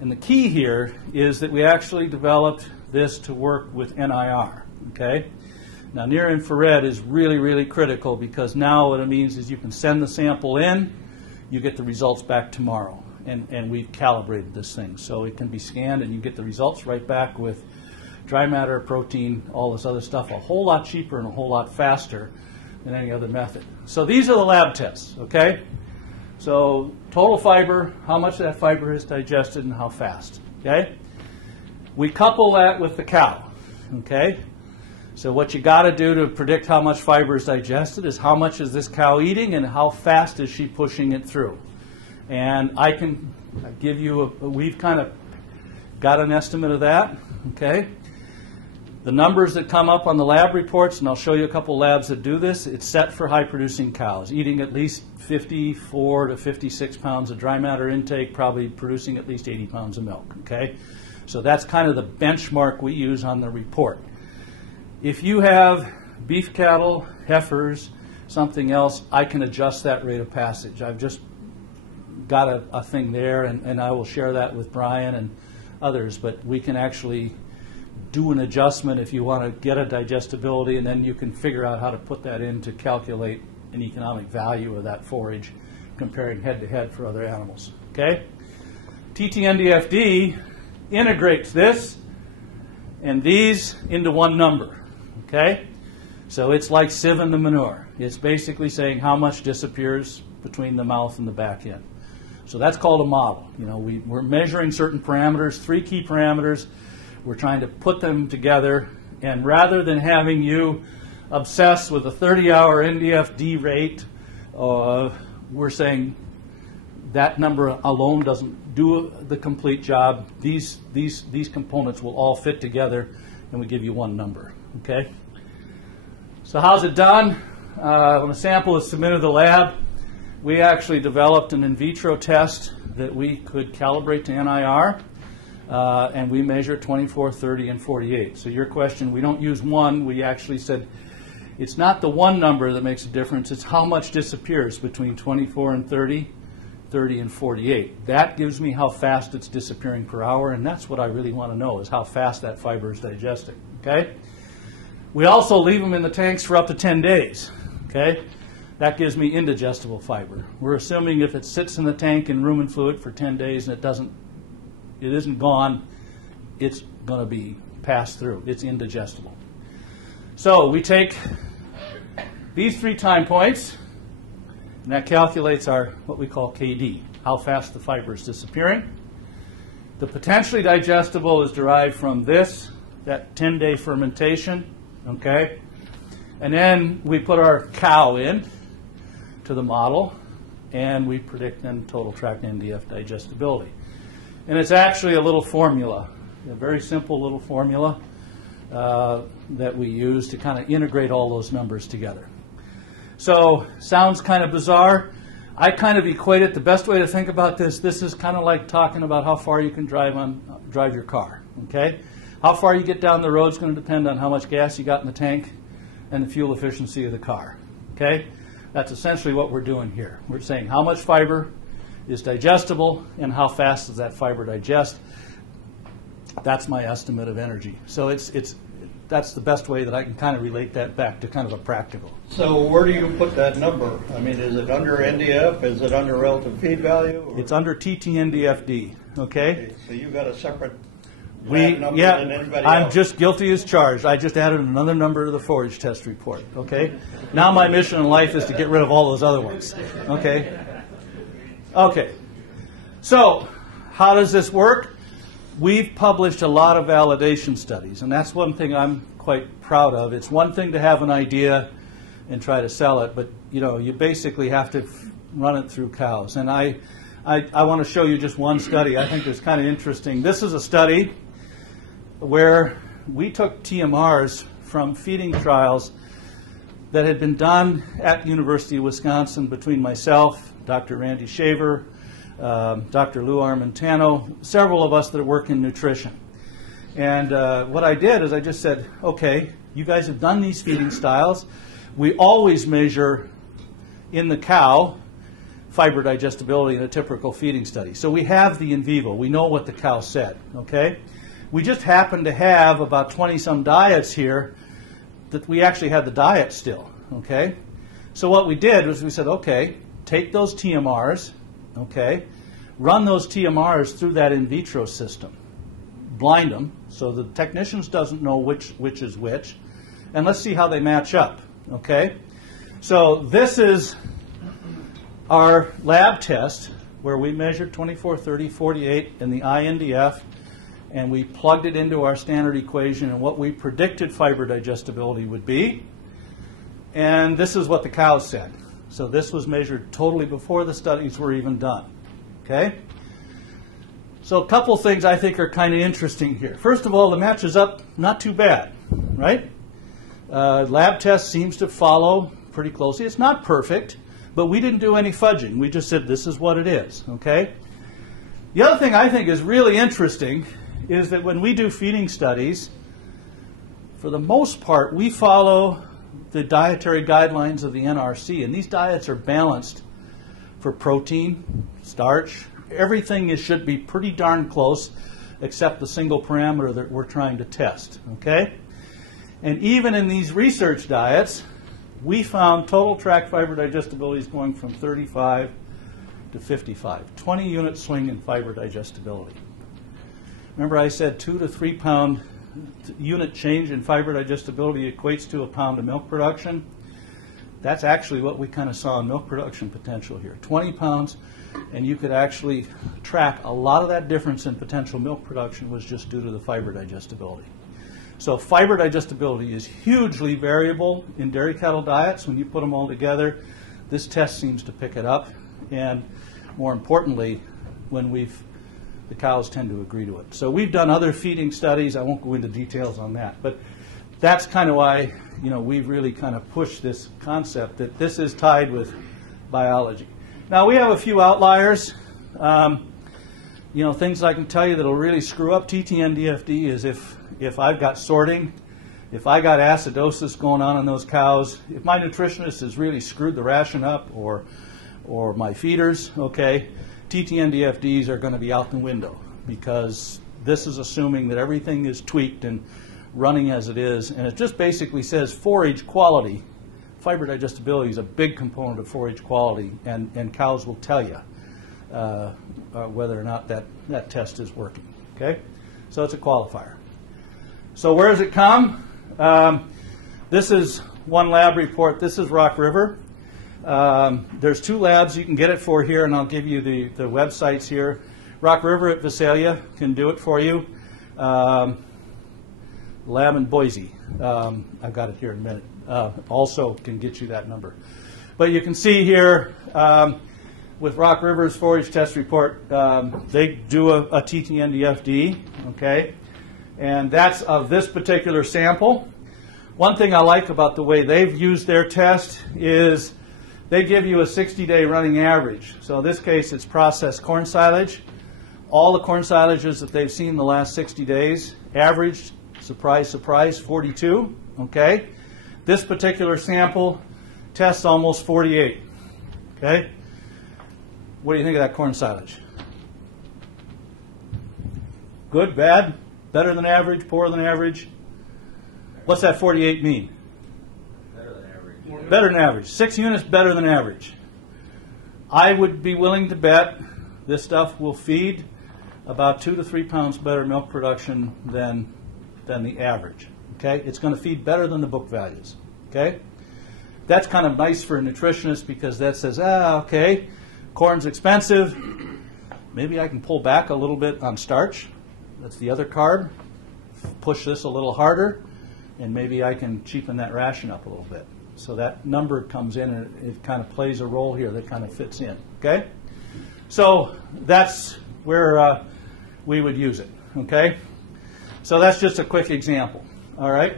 And the key here is that we actually developed this to work with NIR, okay? Now, near infrared is really, really critical because now what it means is you can send the sample in, you get the results back tomorrow. And we've calibrated this thing so it can be scanned and you get the results right back with dry matter, protein, all this other stuff, a whole lot cheaper and a whole lot faster than any other method. So these are the lab tests, okay? So total fiber, how much that fiber is digested and how fast, okay? We couple that with the cow, okay? So what you got to do to predict how much fiber is digested is how much is this cow eating and how fast is she pushing it through. And I can give you we've kind of got an estimate of that, okay? The numbers that come up on the lab reports, and I'll show you a couple labs that do this, it's set for high-producing cows, eating at least 54 to 56 pounds of dry matter intake, probably producing at least 80 pounds of milk, okay? So that's kind of the benchmark we use on the report. If you have beef cattle, heifers, something else, I can adjust that rate of passage. I've just got a thing there, and I will share that with Brian and others, but we can actually do an adjustment if you want to get a digestibility, and then you can figure out how to put that in to calculate an economic value of that forage comparing head-to-head for other animals. Okay? TTNDFD integrates this and these into one number. Okay? So it's like sieving the manure. It's basically saying how much disappears between the mouth and the back end. So that's called a model. You know, we're measuring certain parameters, 3 key parameters. We're trying to put them together, and rather than having you obsess with a 30-hour NDFD rate, we're saying that number alone doesn't do the complete job. These components will all fit together, and we give you one number. Okay? So how's it done? When a sample is submitted to the lab, we actually developed an in vitro test that we could calibrate to NIR, and we measure 24, 30, and 48. So your question, we don't use one. We actually said it's not the one number that makes a difference. It's how much disappears between 24 and 30, 30 and 48. That gives me how fast it's disappearing per hour, and that's what I really want to know is how fast that fiber is digesting. Okay? We also leave them in the tanks for up to 10 days. Okay? That gives me indigestible fiber. We're assuming if it sits in the tank in rumen fluid for 10 days and it isn't gone, it's going to be passed through. It's indigestible. So we take these 3 time points, and that calculates our what we call KD, how fast the fiber is disappearing. The potentially digestible is derived from this, that 10-day fermentation, okay? And then we put our cow in to the model, and we predict then total tract NDF digestibility. And it's actually a little formula, a very simple little formula that we use to kind of integrate all those numbers together. So, sounds kind of bizarre. I kind of equate it, the best way to think about this is kind of like talking about how far you can drive your car, okay? How far you get down the road is going to depend on how much gas you got in the tank and the fuel efficiency of the car, okay? That's essentially what we're doing here. We're saying how much fiber is digestible and how fast does that fiber digest. That's my estimate of energy. So that's the best way that I can kind of relate that back to kind of a practical. So where do you put that number? I mean, is it under NDF? Is it under relative feed value? Or? It's under TTNDFD, okay? So you've got a separate number than anybody I'm else. just guilty as charged. I just added another number to the forage test report, okay? Now my mission in life is to get rid of all those other ones, okay? Okay. So how does this work? We've published a lot of validation studies, and that's one thing I'm quite proud of. It's one thing to have an idea and try to sell it, but you basically have to run it through cows. And I want to show you just one study. I think it's kind of interesting. This is a study where we took TMRs from feeding trials that had been done at the University of Wisconsin between myself, Dr. Randy Shaver, Dr. Lou Armentano, several of us that work in nutrition. And what I did is I just said, okay, you guys have done these feeding styles. We always measure in the cow fiber digestibility in a typical feeding study. So we have the in vivo. We know what the cow said, okay? We just happen to have about 20-some diets here that we actually had the diet still, okay? So what we did was we said, okay, take those TMRs, okay, run those TMRs through that in vitro system, blind them so the technicians doesn't know which is which, and let's see how they match up, okay? So this is our lab test where we measured 24, 30, 48 in the INDF, and we plugged it into our standard equation and what we predicted fiber digestibility would be. And this is what the cows said. So this was measured totally before the studies were even done. Okay? So a couple things I think are kind of interesting here. First of all, the matches up not too bad, right? Lab test seems to follow pretty closely. It's not perfect, but we didn't do any fudging. We just said this is what it is. Okay? The other thing I think is really interesting is that when we do feeding studies, for the most part, we follow the dietary guidelines of the NRC, and these diets are balanced for protein, starch, everything should be pretty darn close except the single parameter that we're trying to test, okay? And even in these research diets, we found total tract fiber digestibility is going from 35 to 55, 20 unit swing in fiber digestibility. Remember I said 2 to 3 pound unit change in fiber digestibility equates to a pound of milk production? That's actually what we kind of saw in milk production potential here. 20 pounds, and you could actually track a lot of that difference in potential milk production was just due to the fiber digestibility. So fiber digestibility is hugely variable in dairy cattle diets. When you put them all together, this test seems to pick it up, and more importantly, when the cows tend to agree to it. So we've done other feeding studies. I won't go into details on that, but that's kind of why we've really kind of pushed this concept that this is tied with biology. Now we have a few outliers. Things I can tell you that'll really screw up TTNDFD is if I've got sorting, if I got acidosis going on in those cows, if my nutritionist has really screwed the ration up or my feeders, okay, TTNDFDs are going to be out the window because this is assuming that everything is tweaked and running as it is, and it just basically says forage quality. Fiber digestibility is a big component of forage quality, and cows will tell you whether or not that test is working. Okay, so it's a qualifier. So where does it come? This is one lab report. This is Rock River. There's 2 labs you can get it for here, and I'll give you the websites here. Rock River at Visalia can do it for you. Lab in Boise, I've got it here in a minute, also can get you that number. But you can see here with Rock River's forage test report, they do a TTNDFD, okay, and that's of this particular sample. One thing I like about the way they've used their test is they give you a 60-day running average. So in this case, it's processed corn silage. All the corn silages that they've seen the last 60 days averaged, surprise, surprise, 42. Okay? This particular sample tests almost 48. Okay? What do you think of that corn silage? Good, bad, better than average, poorer than average? What's that 48 mean? Better than average. 6 units better than average. I would be willing to bet this stuff will feed about 2 to 3 pounds better milk production than the average. Okay? It's going to feed better than the book values. Okay? That's kind of nice for a nutritionist because that says, okay, corn's expensive. Maybe I can pull back a little bit on starch. That's the other card. Push this a little harder, and maybe I can cheapen that ration up a little bit. So that number comes in and it kind of plays a role here that kind of fits in. Okay? So that's where we would use it. Okay? So that's just a quick example. All right?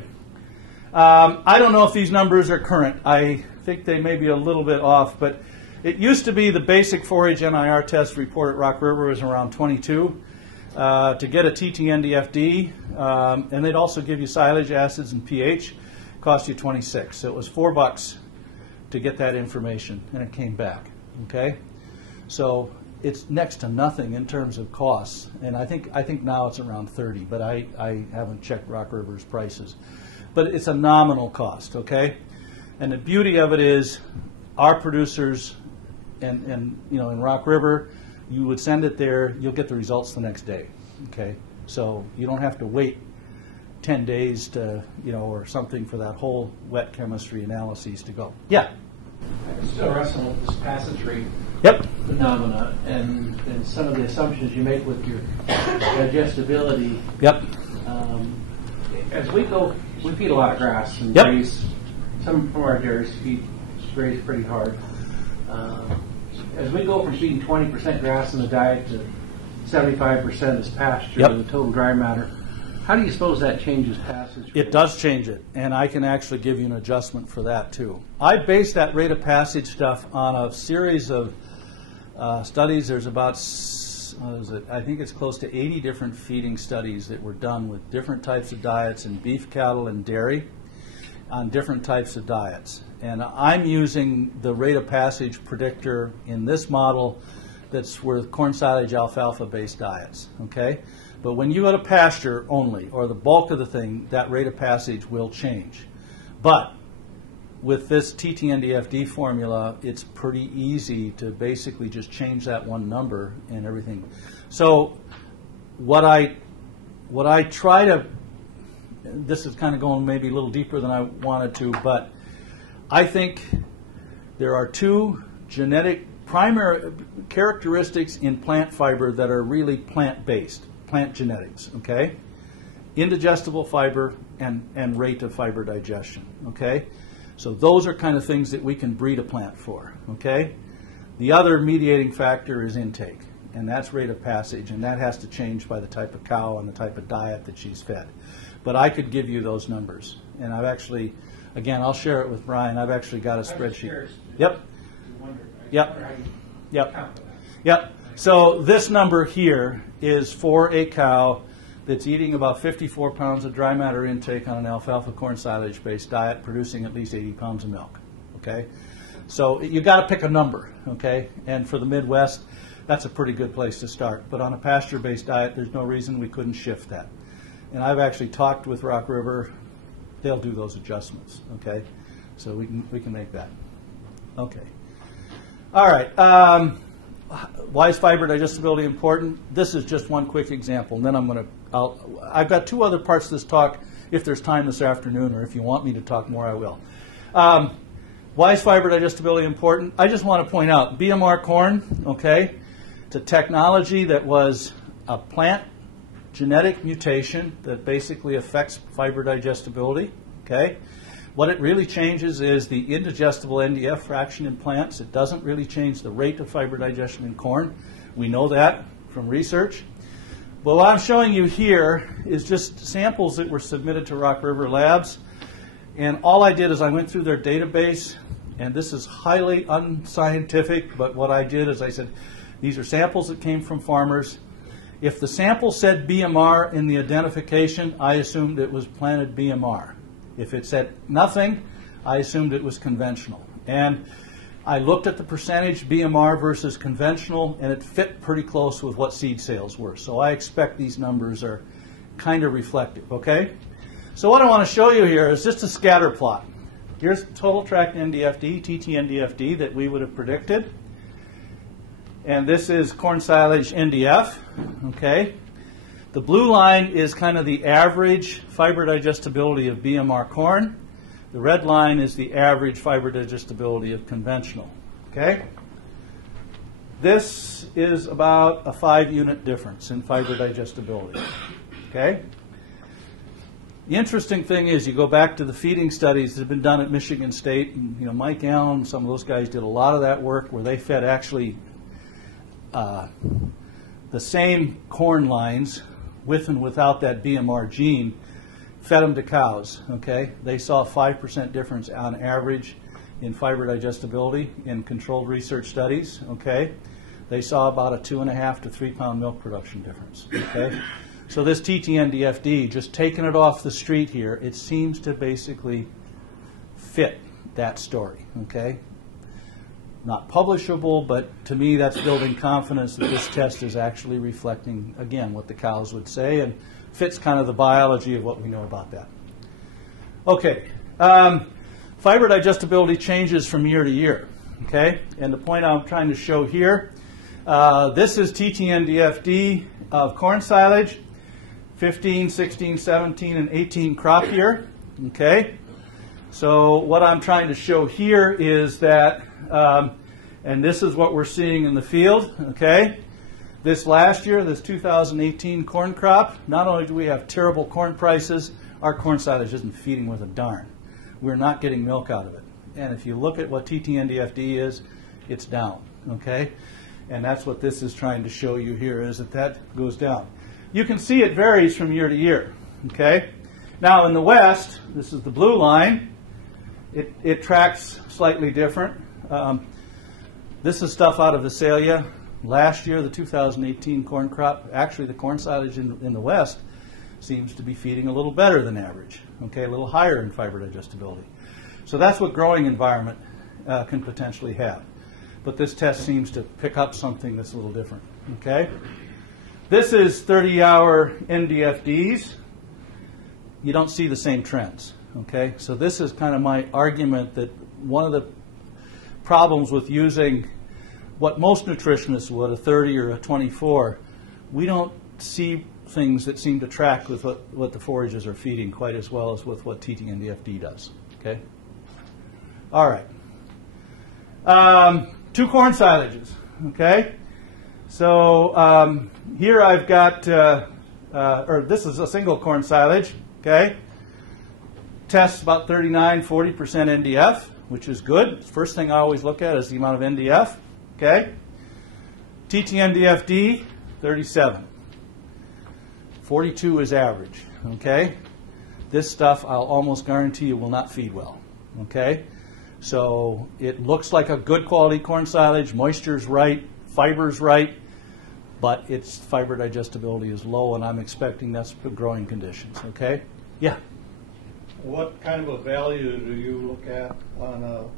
I don't know if these numbers are current. I think they may be a little bit off, but it used to be the basic forage NIR test report at Rock River was around 22. To get a TTNDFD, and they'd also give you silage, acids, and pH. cost you 26. So it was $4 to get that information, and it came back. Okay, so it's next to nothing in terms of costs, and I think now it's around 30, but I haven't checked Rock River's prices, but it's a nominal cost. Okay, and the beauty of it is our producers, and you know, in Rock River, you would send it there, you'll get the results the next day. Okay, so you don't have to wait 10 days to, you know, or something for that whole wet chemistry analyses to go. Yeah. I still wrestle with this passage rate Yep. phenomena and some of the assumptions you make with your digestibility. Yep. As we go, we feed a lot of grass and Yep. graze. Some from our dairies graze pretty hard. As we go from feeding 20% grass in the diet to 75% as pasture, Yep. the total dry matter, how do you suppose that changes passage? It does change it, and I can actually give you an adjustment for that too. I base that rate of passage stuff on a series of studies. There's about, I think it's close to 80 different feeding studies that were done with different types of diets in beef, cattle, and dairy on different types of diets. And I'm using the rate of passage predictor in this model that's with corn silage alfalfa based diets. Okay? But when you go to pasture only, or the bulk of the thing, that rate of passage will change. But with this TTNDFD formula, it's pretty easy to basically just change that one number and everything. So what I try to, this is kind of going maybe a little deeper than I wanted to, but I think there are two genetic primary characteristics in plant fiber that are really plant-based. Plant genetics, okay? Indigestible fiber and rate of fiber digestion, okay? So those are kind of things that we can breed a plant for, okay? The other mediating factor is intake, and that's rate of passage, and that has to change by the type of cow and the type of diet that she's fed. But I could give you those numbers, and I've actually, again, I'll share it with Brian. I've actually got a spreadsheet. Yep. Yep. Yep. Yep. So this number here is for a cow that's eating about 54 pounds of dry matter intake on an alfalfa corn silage based diet, producing at least 80 pounds of milk. Okay, so you got to pick a number. Okay, and for the Midwest, that's a pretty good place to start. But on a pasture based diet, there's no reason we couldn't shift that. And I've actually talked with Rock River; they'll do those adjustments. Okay, so we can make that. Okay, all right. Why is fiber digestibility important? This is just one quick example, and then I've got two other parts of this talk if there's time this afternoon, or if you want me to talk more, I will. Why is fiber digestibility important? I just want to point out BMR corn, okay, it's a technology that was a plant genetic mutation that basically affects fiber digestibility, okay? What it really changes is the indigestible NDF fraction in plants. It doesn't really change the rate of fiber digestion in corn. We know that from research. But what I'm showing you here is just samples that were submitted to Rock River Labs. And all I did is I went through their database, and this is highly unscientific, but what I did is I said, these are samples that came from farmers. If the sample said BMR in the identification, I assumed it was planted BMR. If it said nothing, I assumed it was conventional. And I looked at the percentage BMR versus conventional, and it fit pretty close with what seed sales were. So I expect these numbers are kind of reflective, okay? So what I want to show you here is just a scatter plot. Here's total tract NDFD, TTNDFD that we would have predicted. And this is corn silage NDF, okay? The blue line is kind of the average fiber digestibility of BMR corn. The red line is the average fiber digestibility of conventional. Okay? This is about a 5-unit difference in fiber digestibility. Okay? The interesting thing is you go back to the feeding studies that have been done at Michigan State, and Mike Allen, some of those guys did a lot of that work where they fed actually the same corn lines with and without that BMR gene, fed them to cows, okay? They saw a 5% difference on average in fiber digestibility in controlled research studies, okay? They saw about a 2.5 to 3 pound milk production difference, okay? So this TTNDFD, just taking it off the street here, it seems to basically fit that story, okay? Not publishable, but to me that's building confidence that this test is actually reflecting, again, what the cows would say and fits kind of the biology of what we know about that. Okay, fiber digestibility changes from year to year, okay? And the point I'm trying to show here, this is TTNDFD of corn silage, 15, 16, 17, and 18 crop year, okay? So what I'm trying to show here is that, and this is what we're seeing in the field, okay? This last year, this 2018 corn crop, not only do we have terrible corn prices, our corn silage isn't feeding with a darn. We're not getting milk out of it. And if you look at what TTNDFD is, it's down, okay? And that's what this is trying to show you here, is that that goes down. You can see it varies from year to year, okay? Now in the West, this is the blue line, it tracks slightly different. This is stuff out of Visalia. Last year, the 2018 corn crop, actually the corn silage in the West seems to be feeding a little better than average, okay, a little higher in fiber digestibility. So that's what growing environment can potentially have. But this test seems to pick up something that's a little different, okay? This is 30-hour NDFDs. You don't see the same trends, okay? So this is kind of my argument that one of the problems with using what most nutritionists would, a 30 or a 24, we don't see things that seem to track with what the forages are feeding quite as well as with what TTNDFD does, okay? All right. 2 corn silages, okay? So here I've got, or this is a single corn silage, okay? Tests about 39, 40% NDF, which is good. First thing I always look at is the amount of NDF, okay? TTNDFD, 37. 42 is average, okay? This stuff I'll almost guarantee you will not feed well, okay? So it looks like a good quality corn silage, moisture's right, fiber's right, but its fiber digestibility is low, and I'm expecting that's for growing conditions, okay? Yeah? What kind of a value do you look at on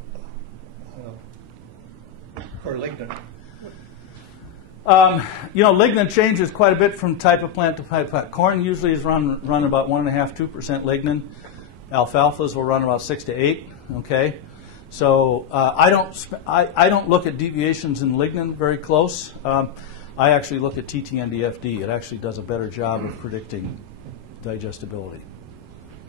for lignin? You know, lignin changes quite a bit from type of plant to type of plant. Corn usually is run about 1.5–2% lignin. Alfalfas will run about 6 to 8. Okay, so I don't look at deviations in lignin very close. I actually look at TTNDFD. It actually does a better job of predicting digestibility.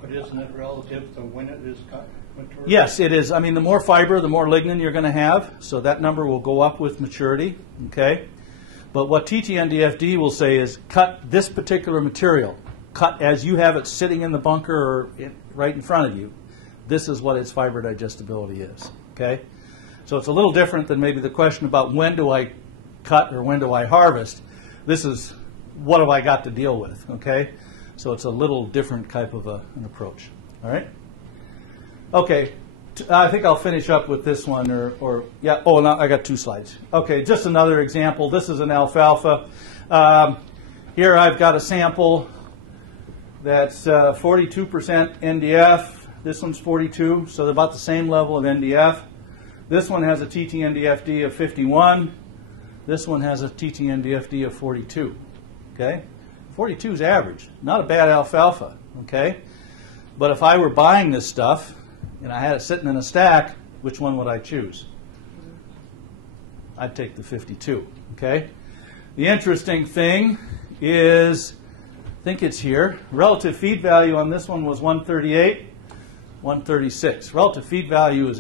But isn't it relative to when it is cut? Maturity? Yes, it is. I mean, the more fiber, the more lignin you're going to have, so that number will go up with maturity. Okay, but what TTNDFD will say is cut this particular material, cut as you have it sitting in the bunker or right in front of you. This is what its fiber digestibility is. Okay, so it's a little different than maybe the question about when do I cut or when do I harvest. This is what have I got to deal with. Okay, so it's a little different type of an approach. All right. Okay, I think I'll finish up with this one, or yeah. Oh, no, I got 2 slides. Okay, just another example. This is an alfalfa. Here I've got a sample that's 42% NDF. This one's 42, so they're about the same level of NDF. This one has a TTNDFD of 51. This one has a TTNDFD of 42. Okay, 42 is average. Not a bad alfalfa. Okay, but if I were buying this stuff and I had it sitting in a stack, which one would I choose? I'd take the 52, okay? The interesting thing is, I think it's here, relative feed value on this one was 138, 136. Relative feed value is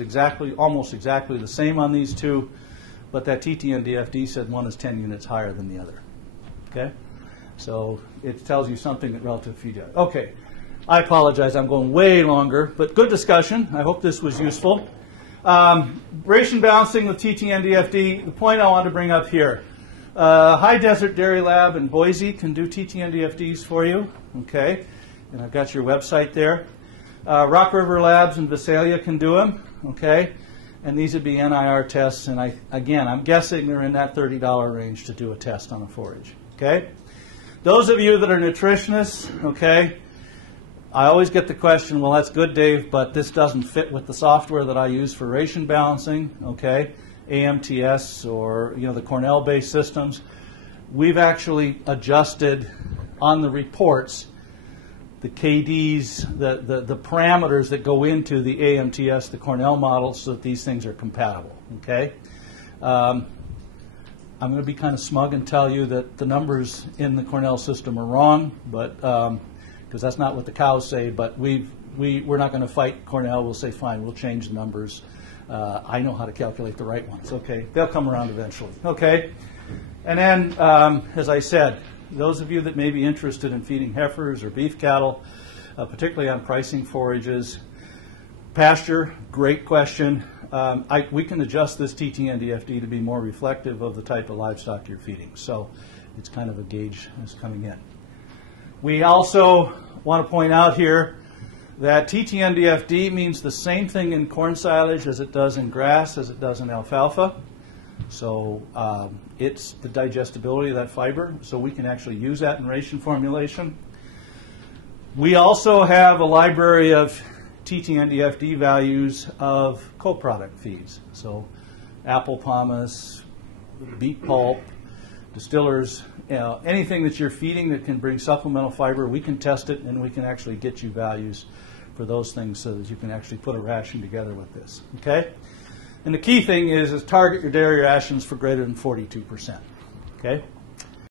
almost exactly the same on these two, but that TTNDFD said one is 10 units higher than the other, okay? So it tells you something that relative feed value. Okay. I apologize, I'm going way longer, but good discussion. I hope this was useful. Ration balancing with TTNDFD, the point I want to bring up here. High Desert Dairy Lab in Boise can do TTNDFDs for you, okay? And I've got your website there. Rock River Labs in Visalia can do them, okay? And these would be NIR tests, and I'm guessing they're in that $30 range to do a test on a forage, okay? Those of you that are nutritionists, okay, I always get the question, well, that's good, Dave, but this doesn't fit with the software that I use for ration balancing, okay, AMTS or the Cornell-based systems. We've actually adjusted on the reports the KDs, the parameters that go into the AMTS, the Cornell model, so that these things are compatible, okay? I'm going to be kind of smug and tell you that the numbers in the Cornell system are wrong, but because that's not what the cows say. But we're not going to fight Cornell. We'll say, fine, we'll change the numbers. I know how to calculate the right ones. Okay, they'll come around eventually. Okay, and then as I said, those of you that may be interested in feeding heifers or beef cattle, particularly on pricing forages, pasture, great question. We can adjust this TTNDFD to be more reflective of the type of livestock you're feeding. So it's kind of a gauge that's coming in. We also want to point out here that TTNDFD means the same thing in corn silage as it does in grass, as it does in alfalfa. So it's the digestibility of that fiber. So we can actually use that in ration formulation. We also have a library of TTNDFD values of co-product feeds. So apple pomace, beet pulp, distillers, anything that you're feeding that can bring supplemental fiber, we can test it and we can actually get you values for those things so that you can actually put a ration together with this. Okay? And the key thing is target your dairy rations for greater than 42%. Okay?